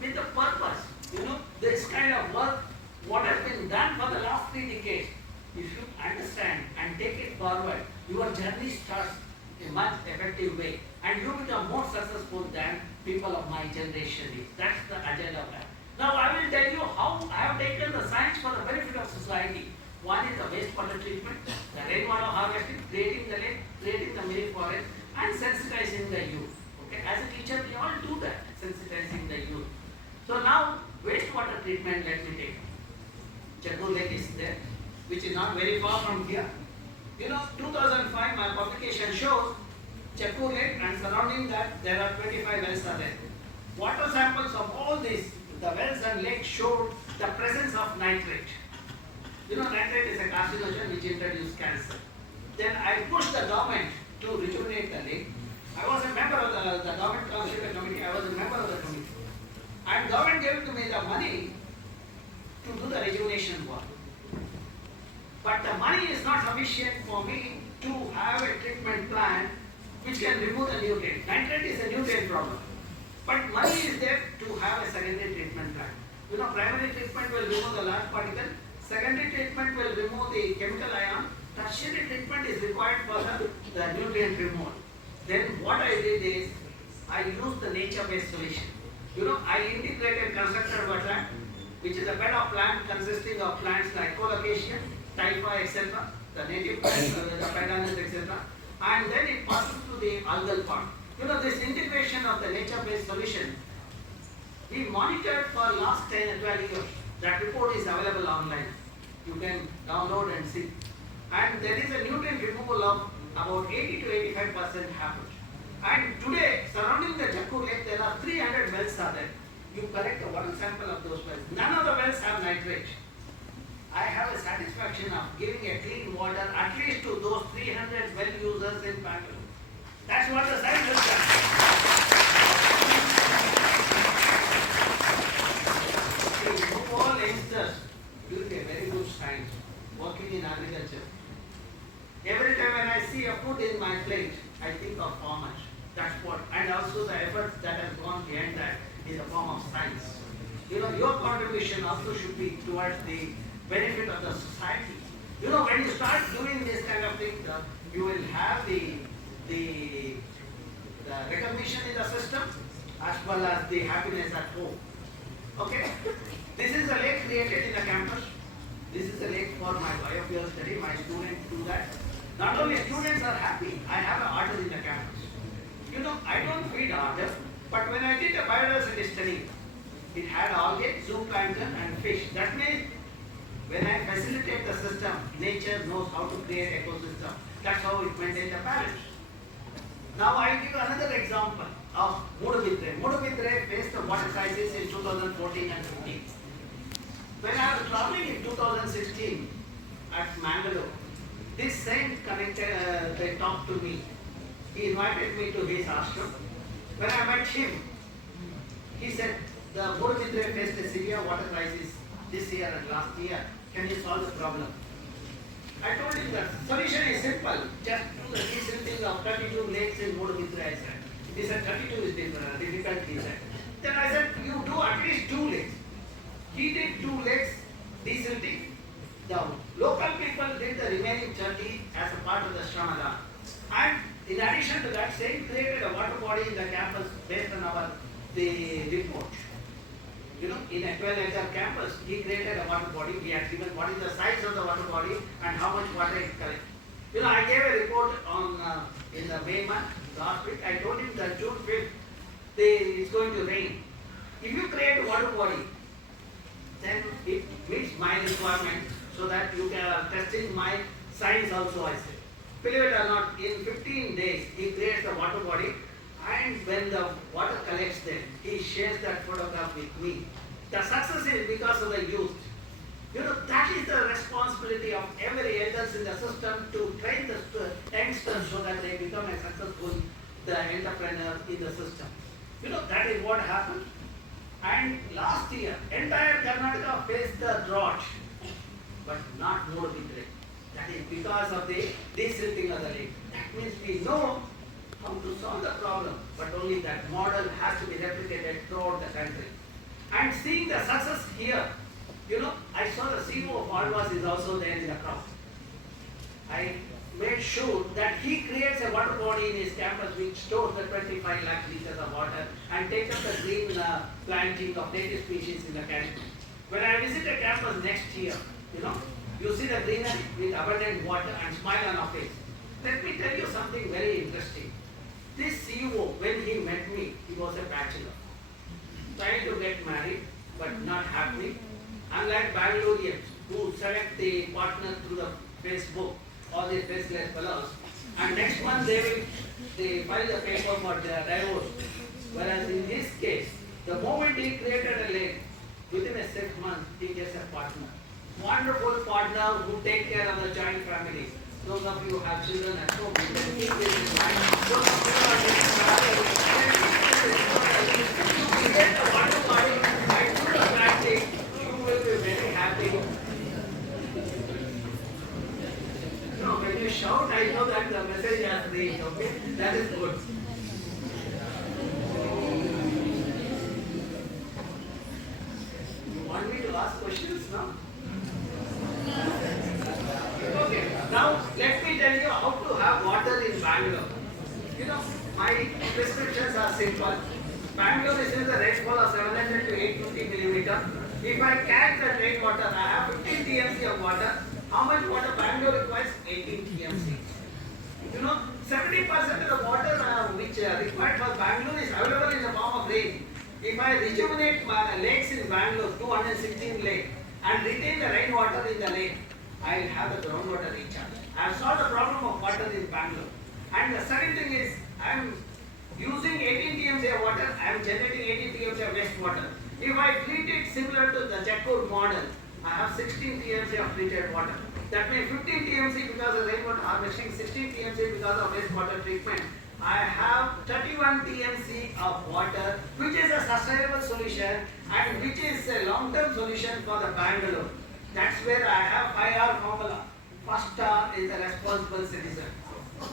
With the purpose, you know, this kind of work, what has been done for the last 3 decades, if you understand and take it forward, your journey starts in a much effective way, and you become more successful than people of my generation is. That's the agenda plan. Now I will tell you how I have taken the science for the benefit of society. One is the wastewater treatment, the rainwater harvesting, creating the lake, creating the mini forest, and sensitizing the youth. Okay, as a teacher we all do that, sensitizing the youth. So now wastewater treatment, let me take. Chakkur Lake is there, which is not very far from here. You know, 2005 my publication shows Chakkur Lake and surrounding that there are 25 wells are there. Water samples of all these, the wells and lakes showed the presence of nitrate. You know, nitrate is a carcinogen which introduces cancer. Then I pushed the government to rejuvenate the lake. I was a member of the government consultative committee. I was a member of the committee. And government gave to me the money to do the rejuvenation work. But the money is not sufficient for me to have a treatment plan which can remove the nutrient. Nitrate is a nutrient problem. But money is there to have a secondary treatment plan. You know, primary treatment will remove the large particle, secondary treatment will remove the chemical ion, tertiary treatment is required for the nutrient removal. Then what I did is, I used the nature-based solution. You know, I integrated constructed wetland, which is a bed of plant consisting of plants like colocasia, typha, etc., the native plants, the pandanus, etc., and then it passes to the algal part. You know, this integration of the nature-based solution, we monitored for last 10 and 12 years. That report is available online. You can download and see. And there is a nutrient removal of about 80 to 85% happens. And today, surrounding the Chakkur Lake, there are 300 wells are there. You collect a water sample of those wells. None of the wells have nitrate. I have a satisfaction of giving a clean water at least to those 300 well users in Bangalore. That's what the science has done. You all youngsters doing a very good science, working in agriculture. Every time when I see a food in my plate, I think of farmers. That's what, and also the efforts that have gone behind that is a form of science. You know, your contribution also should be towards the benefit of the society. You know, when you start doing this kind of thing, you will have the recognition in the system as well as the happiness at home. Okay? This is a lake created in the campus. This is a lake for my biofuel study. My students do that. Not only students are happy, I have an otter in the campus. You know, I don't feed otter, but when I did a biodiversity study, it had algae, zooplankton and fish. That means when I facilitate the system, nature knows how to create ecosystem. That's how it maintains the balance. Now I give another example of Mudubidre. Mudubidre faced the water crisis in 2014 and 15. When I was traveling in 2016 at Mangalore, this same connector, they talked to me. He invited me to his ashram. When I met him, he said, the Mudubidre faced a severe water crisis this year and last year. Can you solve the problem? I told him that solution is simple. Just do the desilting of 32 lakes in Mudubidre, I said. He said 32 is difficult, he said. Then I said, you do at least 2 lakes. He did 2 lakes desilting. The local people did the remaining 30 as a part of the Shramadhan. And in addition to that, same created a water body in the campus based on the report. in a 12-acre campus, he created a water body. We had given what is the size of the water body and how much water it collects. I gave a report on in the May month last week. I told him that June 5th, it's going to rain. If you create a water body, then it meets my requirement so that you can testing my science also, I say. Believe it or not, in 15 days, he creates the water body, and when the water collects there, he shares that photograph with me. The success is because of the youth. That is the responsibility of every elders in the system to train the youngsters so that they become a successful entrepreneur in the system. That is what happened. And last year, entire Karnataka faced the drought, but not more big rain. That is because of the desilting of the lake. That means we know how to solve the problem, but only that model has to be replicated throughout the country. And seeing the success here, I saw the CEO of Alvas is also there in the crowd. I made sure that he creates a water body in his campus which stores the 25 lakh liters of water and takes up the green planting of native species in the campus. When I visit a campus next year, you see the greenery with abundant water and smile on our face. Let me tell you something very interesting. This CEO, when he met me, he was a bachelor, trying to get married but not happening. Unlike Bangaloreans who select the partner through the Facebook, all the faceless fellows, and next month they file the paper for the divorce. Whereas in this case, the moment he created a lake, within a 6 months he gets a partner. Wonderful partner who take care of the joint family. Those of you who have children at home, you can keep this in mind. Those of you who are getting married, you create a water body and do the planting, you will be very happy. When you shout, I know that the message has reached, okay? That is good. You want me to ask questions now? Okay, now let me tell you how to have water in Bangalore. My prescriptions are simple. Bangalore is in the rainfall of 700 to 850 millimeter. If I catch the rainwater, I have 15 TMC of water. How much water Bangalore requires? 18 TMC. 70% of the water which required for Bangalore is available in the form of rain. If I rejuvenate my lakes in Bangalore, 216 lakes, and retain the rainwater in the lake, I will have the groundwater recharge. I have solved the problem of water in Bangalore. And the second thing is, I am using 18 TMC of water, I am generating 18 TMC of wastewater. If I treat it similar to the Jaipur model, I have 16 TMC of treated water. That means 15 TMC because of rainwater harvesting, 16 TMC because of wastewater treatment. I have 31 TMC of water, which is a sustainable solution and which is a long-term solution for the Bangalore. That's where I have 5R formula. First R is a responsible citizen.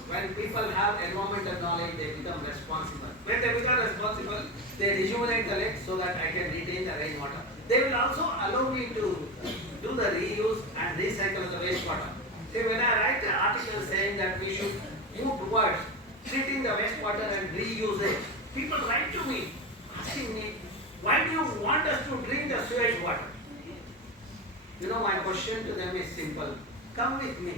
When people have environmental knowledge, they become responsible. When they become responsible, they rejuvenate the lake so that I can retain the rainwater. They will also allow me to do the reuse and recycle the wastewater. See, when I write an article saying that we should move towards treating the wastewater and reuse it, people write to me asking me, why do you want us to drink the sewage water? My question to them is simple. Come with me.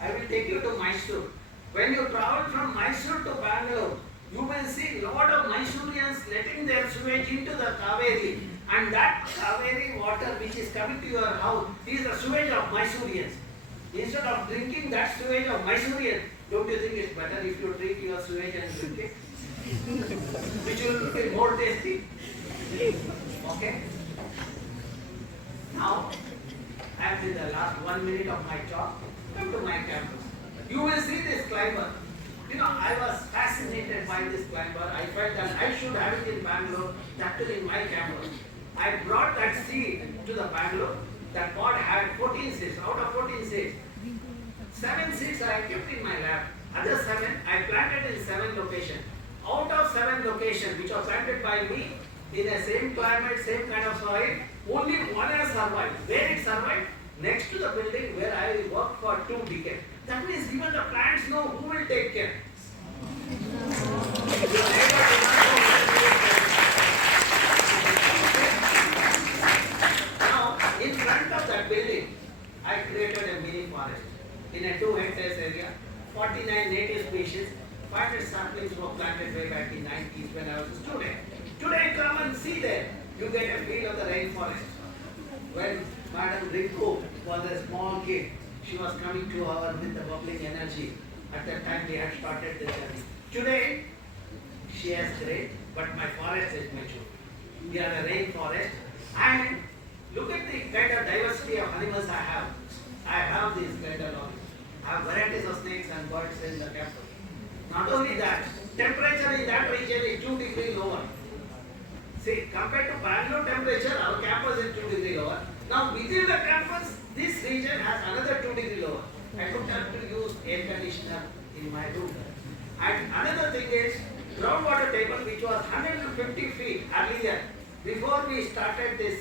I will take you to Mysore. When you travel from Mysore to Bangalore, you will see a lot of Mysoreans letting their sewage into the Kaveri. And that Kaveri water which is coming to your house is the sewage of Mysoreans. Instead of drinking that sewage of Mysoreans, don't you think it's better if you treat your sewage and drink it? Which will be more tasty. Okay? Now, after the last 1 minute of my talk, come to my campus. You will see this climber. I was fascinated by this climber. I felt that I should have it in Bangalore, that too in my campus. I brought that seed to the Bangalore. That pot had 14 seeds. Out of 14 seeds, 7 seeds I kept in my lab. Other 7 I planted in 7 locations. Out of 7 locations which are planted by me in the same climate, same kind of soil, only 1 has survived. Where it survived? Next to the building where I worked for 2 decades. That means even the plants know who will take care. in a 2 hectares area, 49 native species, 500 saplings were planted way back in 90s when I was a student. Today come and see there, you get a feel of the rainforest. When Madam Rinku was a small kid, she was coming to our with the bubbling energy. At that time we had started the journey. Today, she has great, but my forest is mature. We are a rainforest, and look at the kind of diversity of animals I have. I have these kind of knowledge. I have varieties of snakes and birds in the campus. Not only that, temperature in that region is 2 degrees lower. See, compared to Bangalore temperature, our campus is 2 degrees lower. Now within the campus, this region has another 2 degrees lower. I don't have to use air conditioner in my room. And another thing is, groundwater table which was 150 feet earlier, before we started this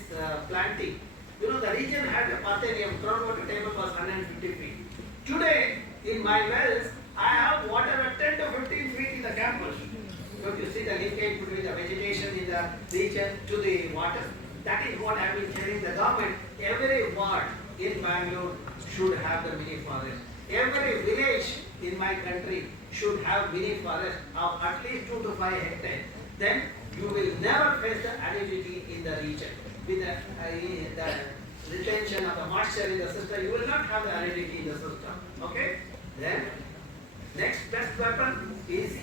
planting, the region had a Parthenium, groundwater table was 150 feet. Today, in my wells, I have water at 10 to 15 feet in the campus. So you see the linkage between the vegetation in the region to the water. That is what I have been telling the government. Every ward in Bangalore should have the mini forest. Every village in my country should have mini forest of at least 2 to 5 hectares. Then you will never face the aridity in the region. With the retention of the moisture in the system, you will not have the aridity in the system. Okay? Then, next best weapon is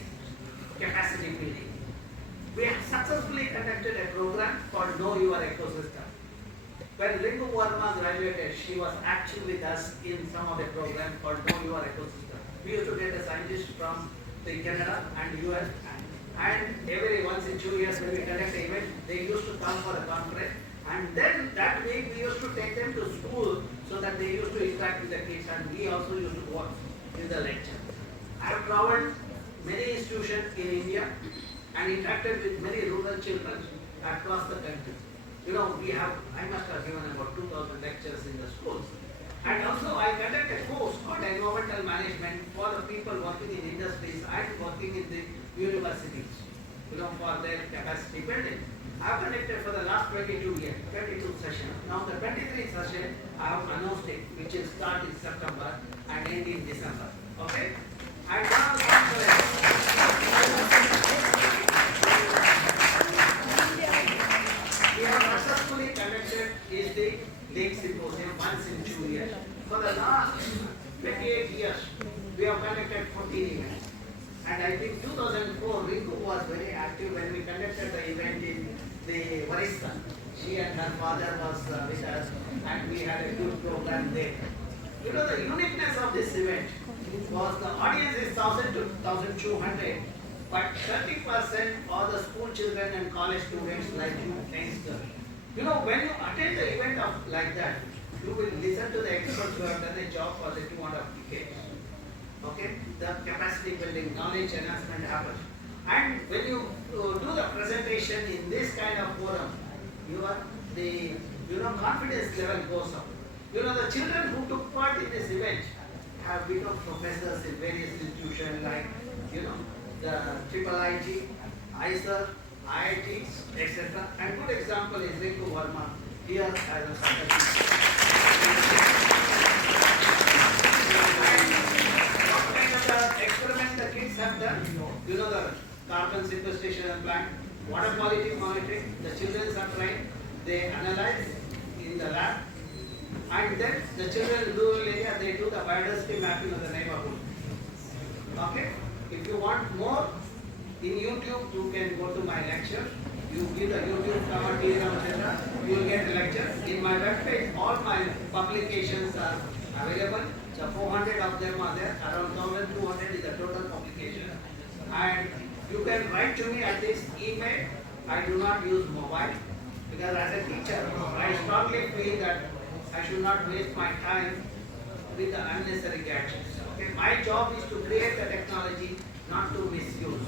capacity building. We have successfully conducted a program called Know Your Ecosystem. When Rinku Verma graduated, she was actually with us in some of the program called Know Your Ecosystem. We used to get a scientist from the Canada and US, and every once in 2 years when we conduct an event, they used to come for a conference, and then that week we used to take them to school so that they used to interact with the kids, and we also used to work in the lecture. I have traveled many institutions in India and interacted with many rural children across the country. I must have given about 2,000 lectures in the schools. And also I conduct a course called environmental management for the people working in industries and working in the universities, for their capacity building. I have conducted for the last 22 sessions. Now the 23rd session, I have announced it, which will start in September and end in December. Okay? And now we have successfully conducted is the Lake Symposium once in 2 years. For the last 28 years, we have conducted 14 events. And I think 2004, Rinku was very active when we conducted the event in the Varista. She and her father was with us, and we had a good program there. The uniqueness of this event was the audience is 1,000 to 1,200, but 30% are the school children and college students like you youngsters. When you attend the event of like that, you will listen to the experts who have done a job for the 200 decades. Okay? The capacity building, knowledge enhancement happens. And when you do the presentation in this kind of forum, the confidence level goes up. The children who took part in this event have become professors in various institutions like, the IIIT, IISc, IITs, etc. And good example is Rinku Verma here as a faculty. What kind of the experiment the kids have done? The carbon sequestration plant, water quality monitoring, the children are trained, they analyze in the lab, and then the children in rural area, they do the biodiversity mapping of the neighborhood. Okay? If you want more, in YouTube, you can go to my lecture. You give the YouTube cover TVRAMACHANDRA, you will get the lecture. In my webpage, all my publications are available. So 400 of them are there, around 1,200 is the total publication. And you can write to me at this email. I do not use mobile because as a teacher, I strongly feel that I should not waste my time with the unnecessary gadgets. Okay? My job is to create the technology, not to misuse.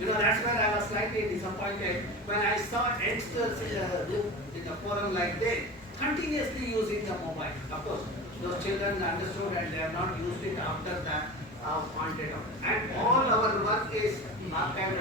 That's where I was slightly disappointed when I saw youngsters in the forum like they continuously using the mobile. Of course, those children understood and they have not used it after that wanted. And all our work is archived.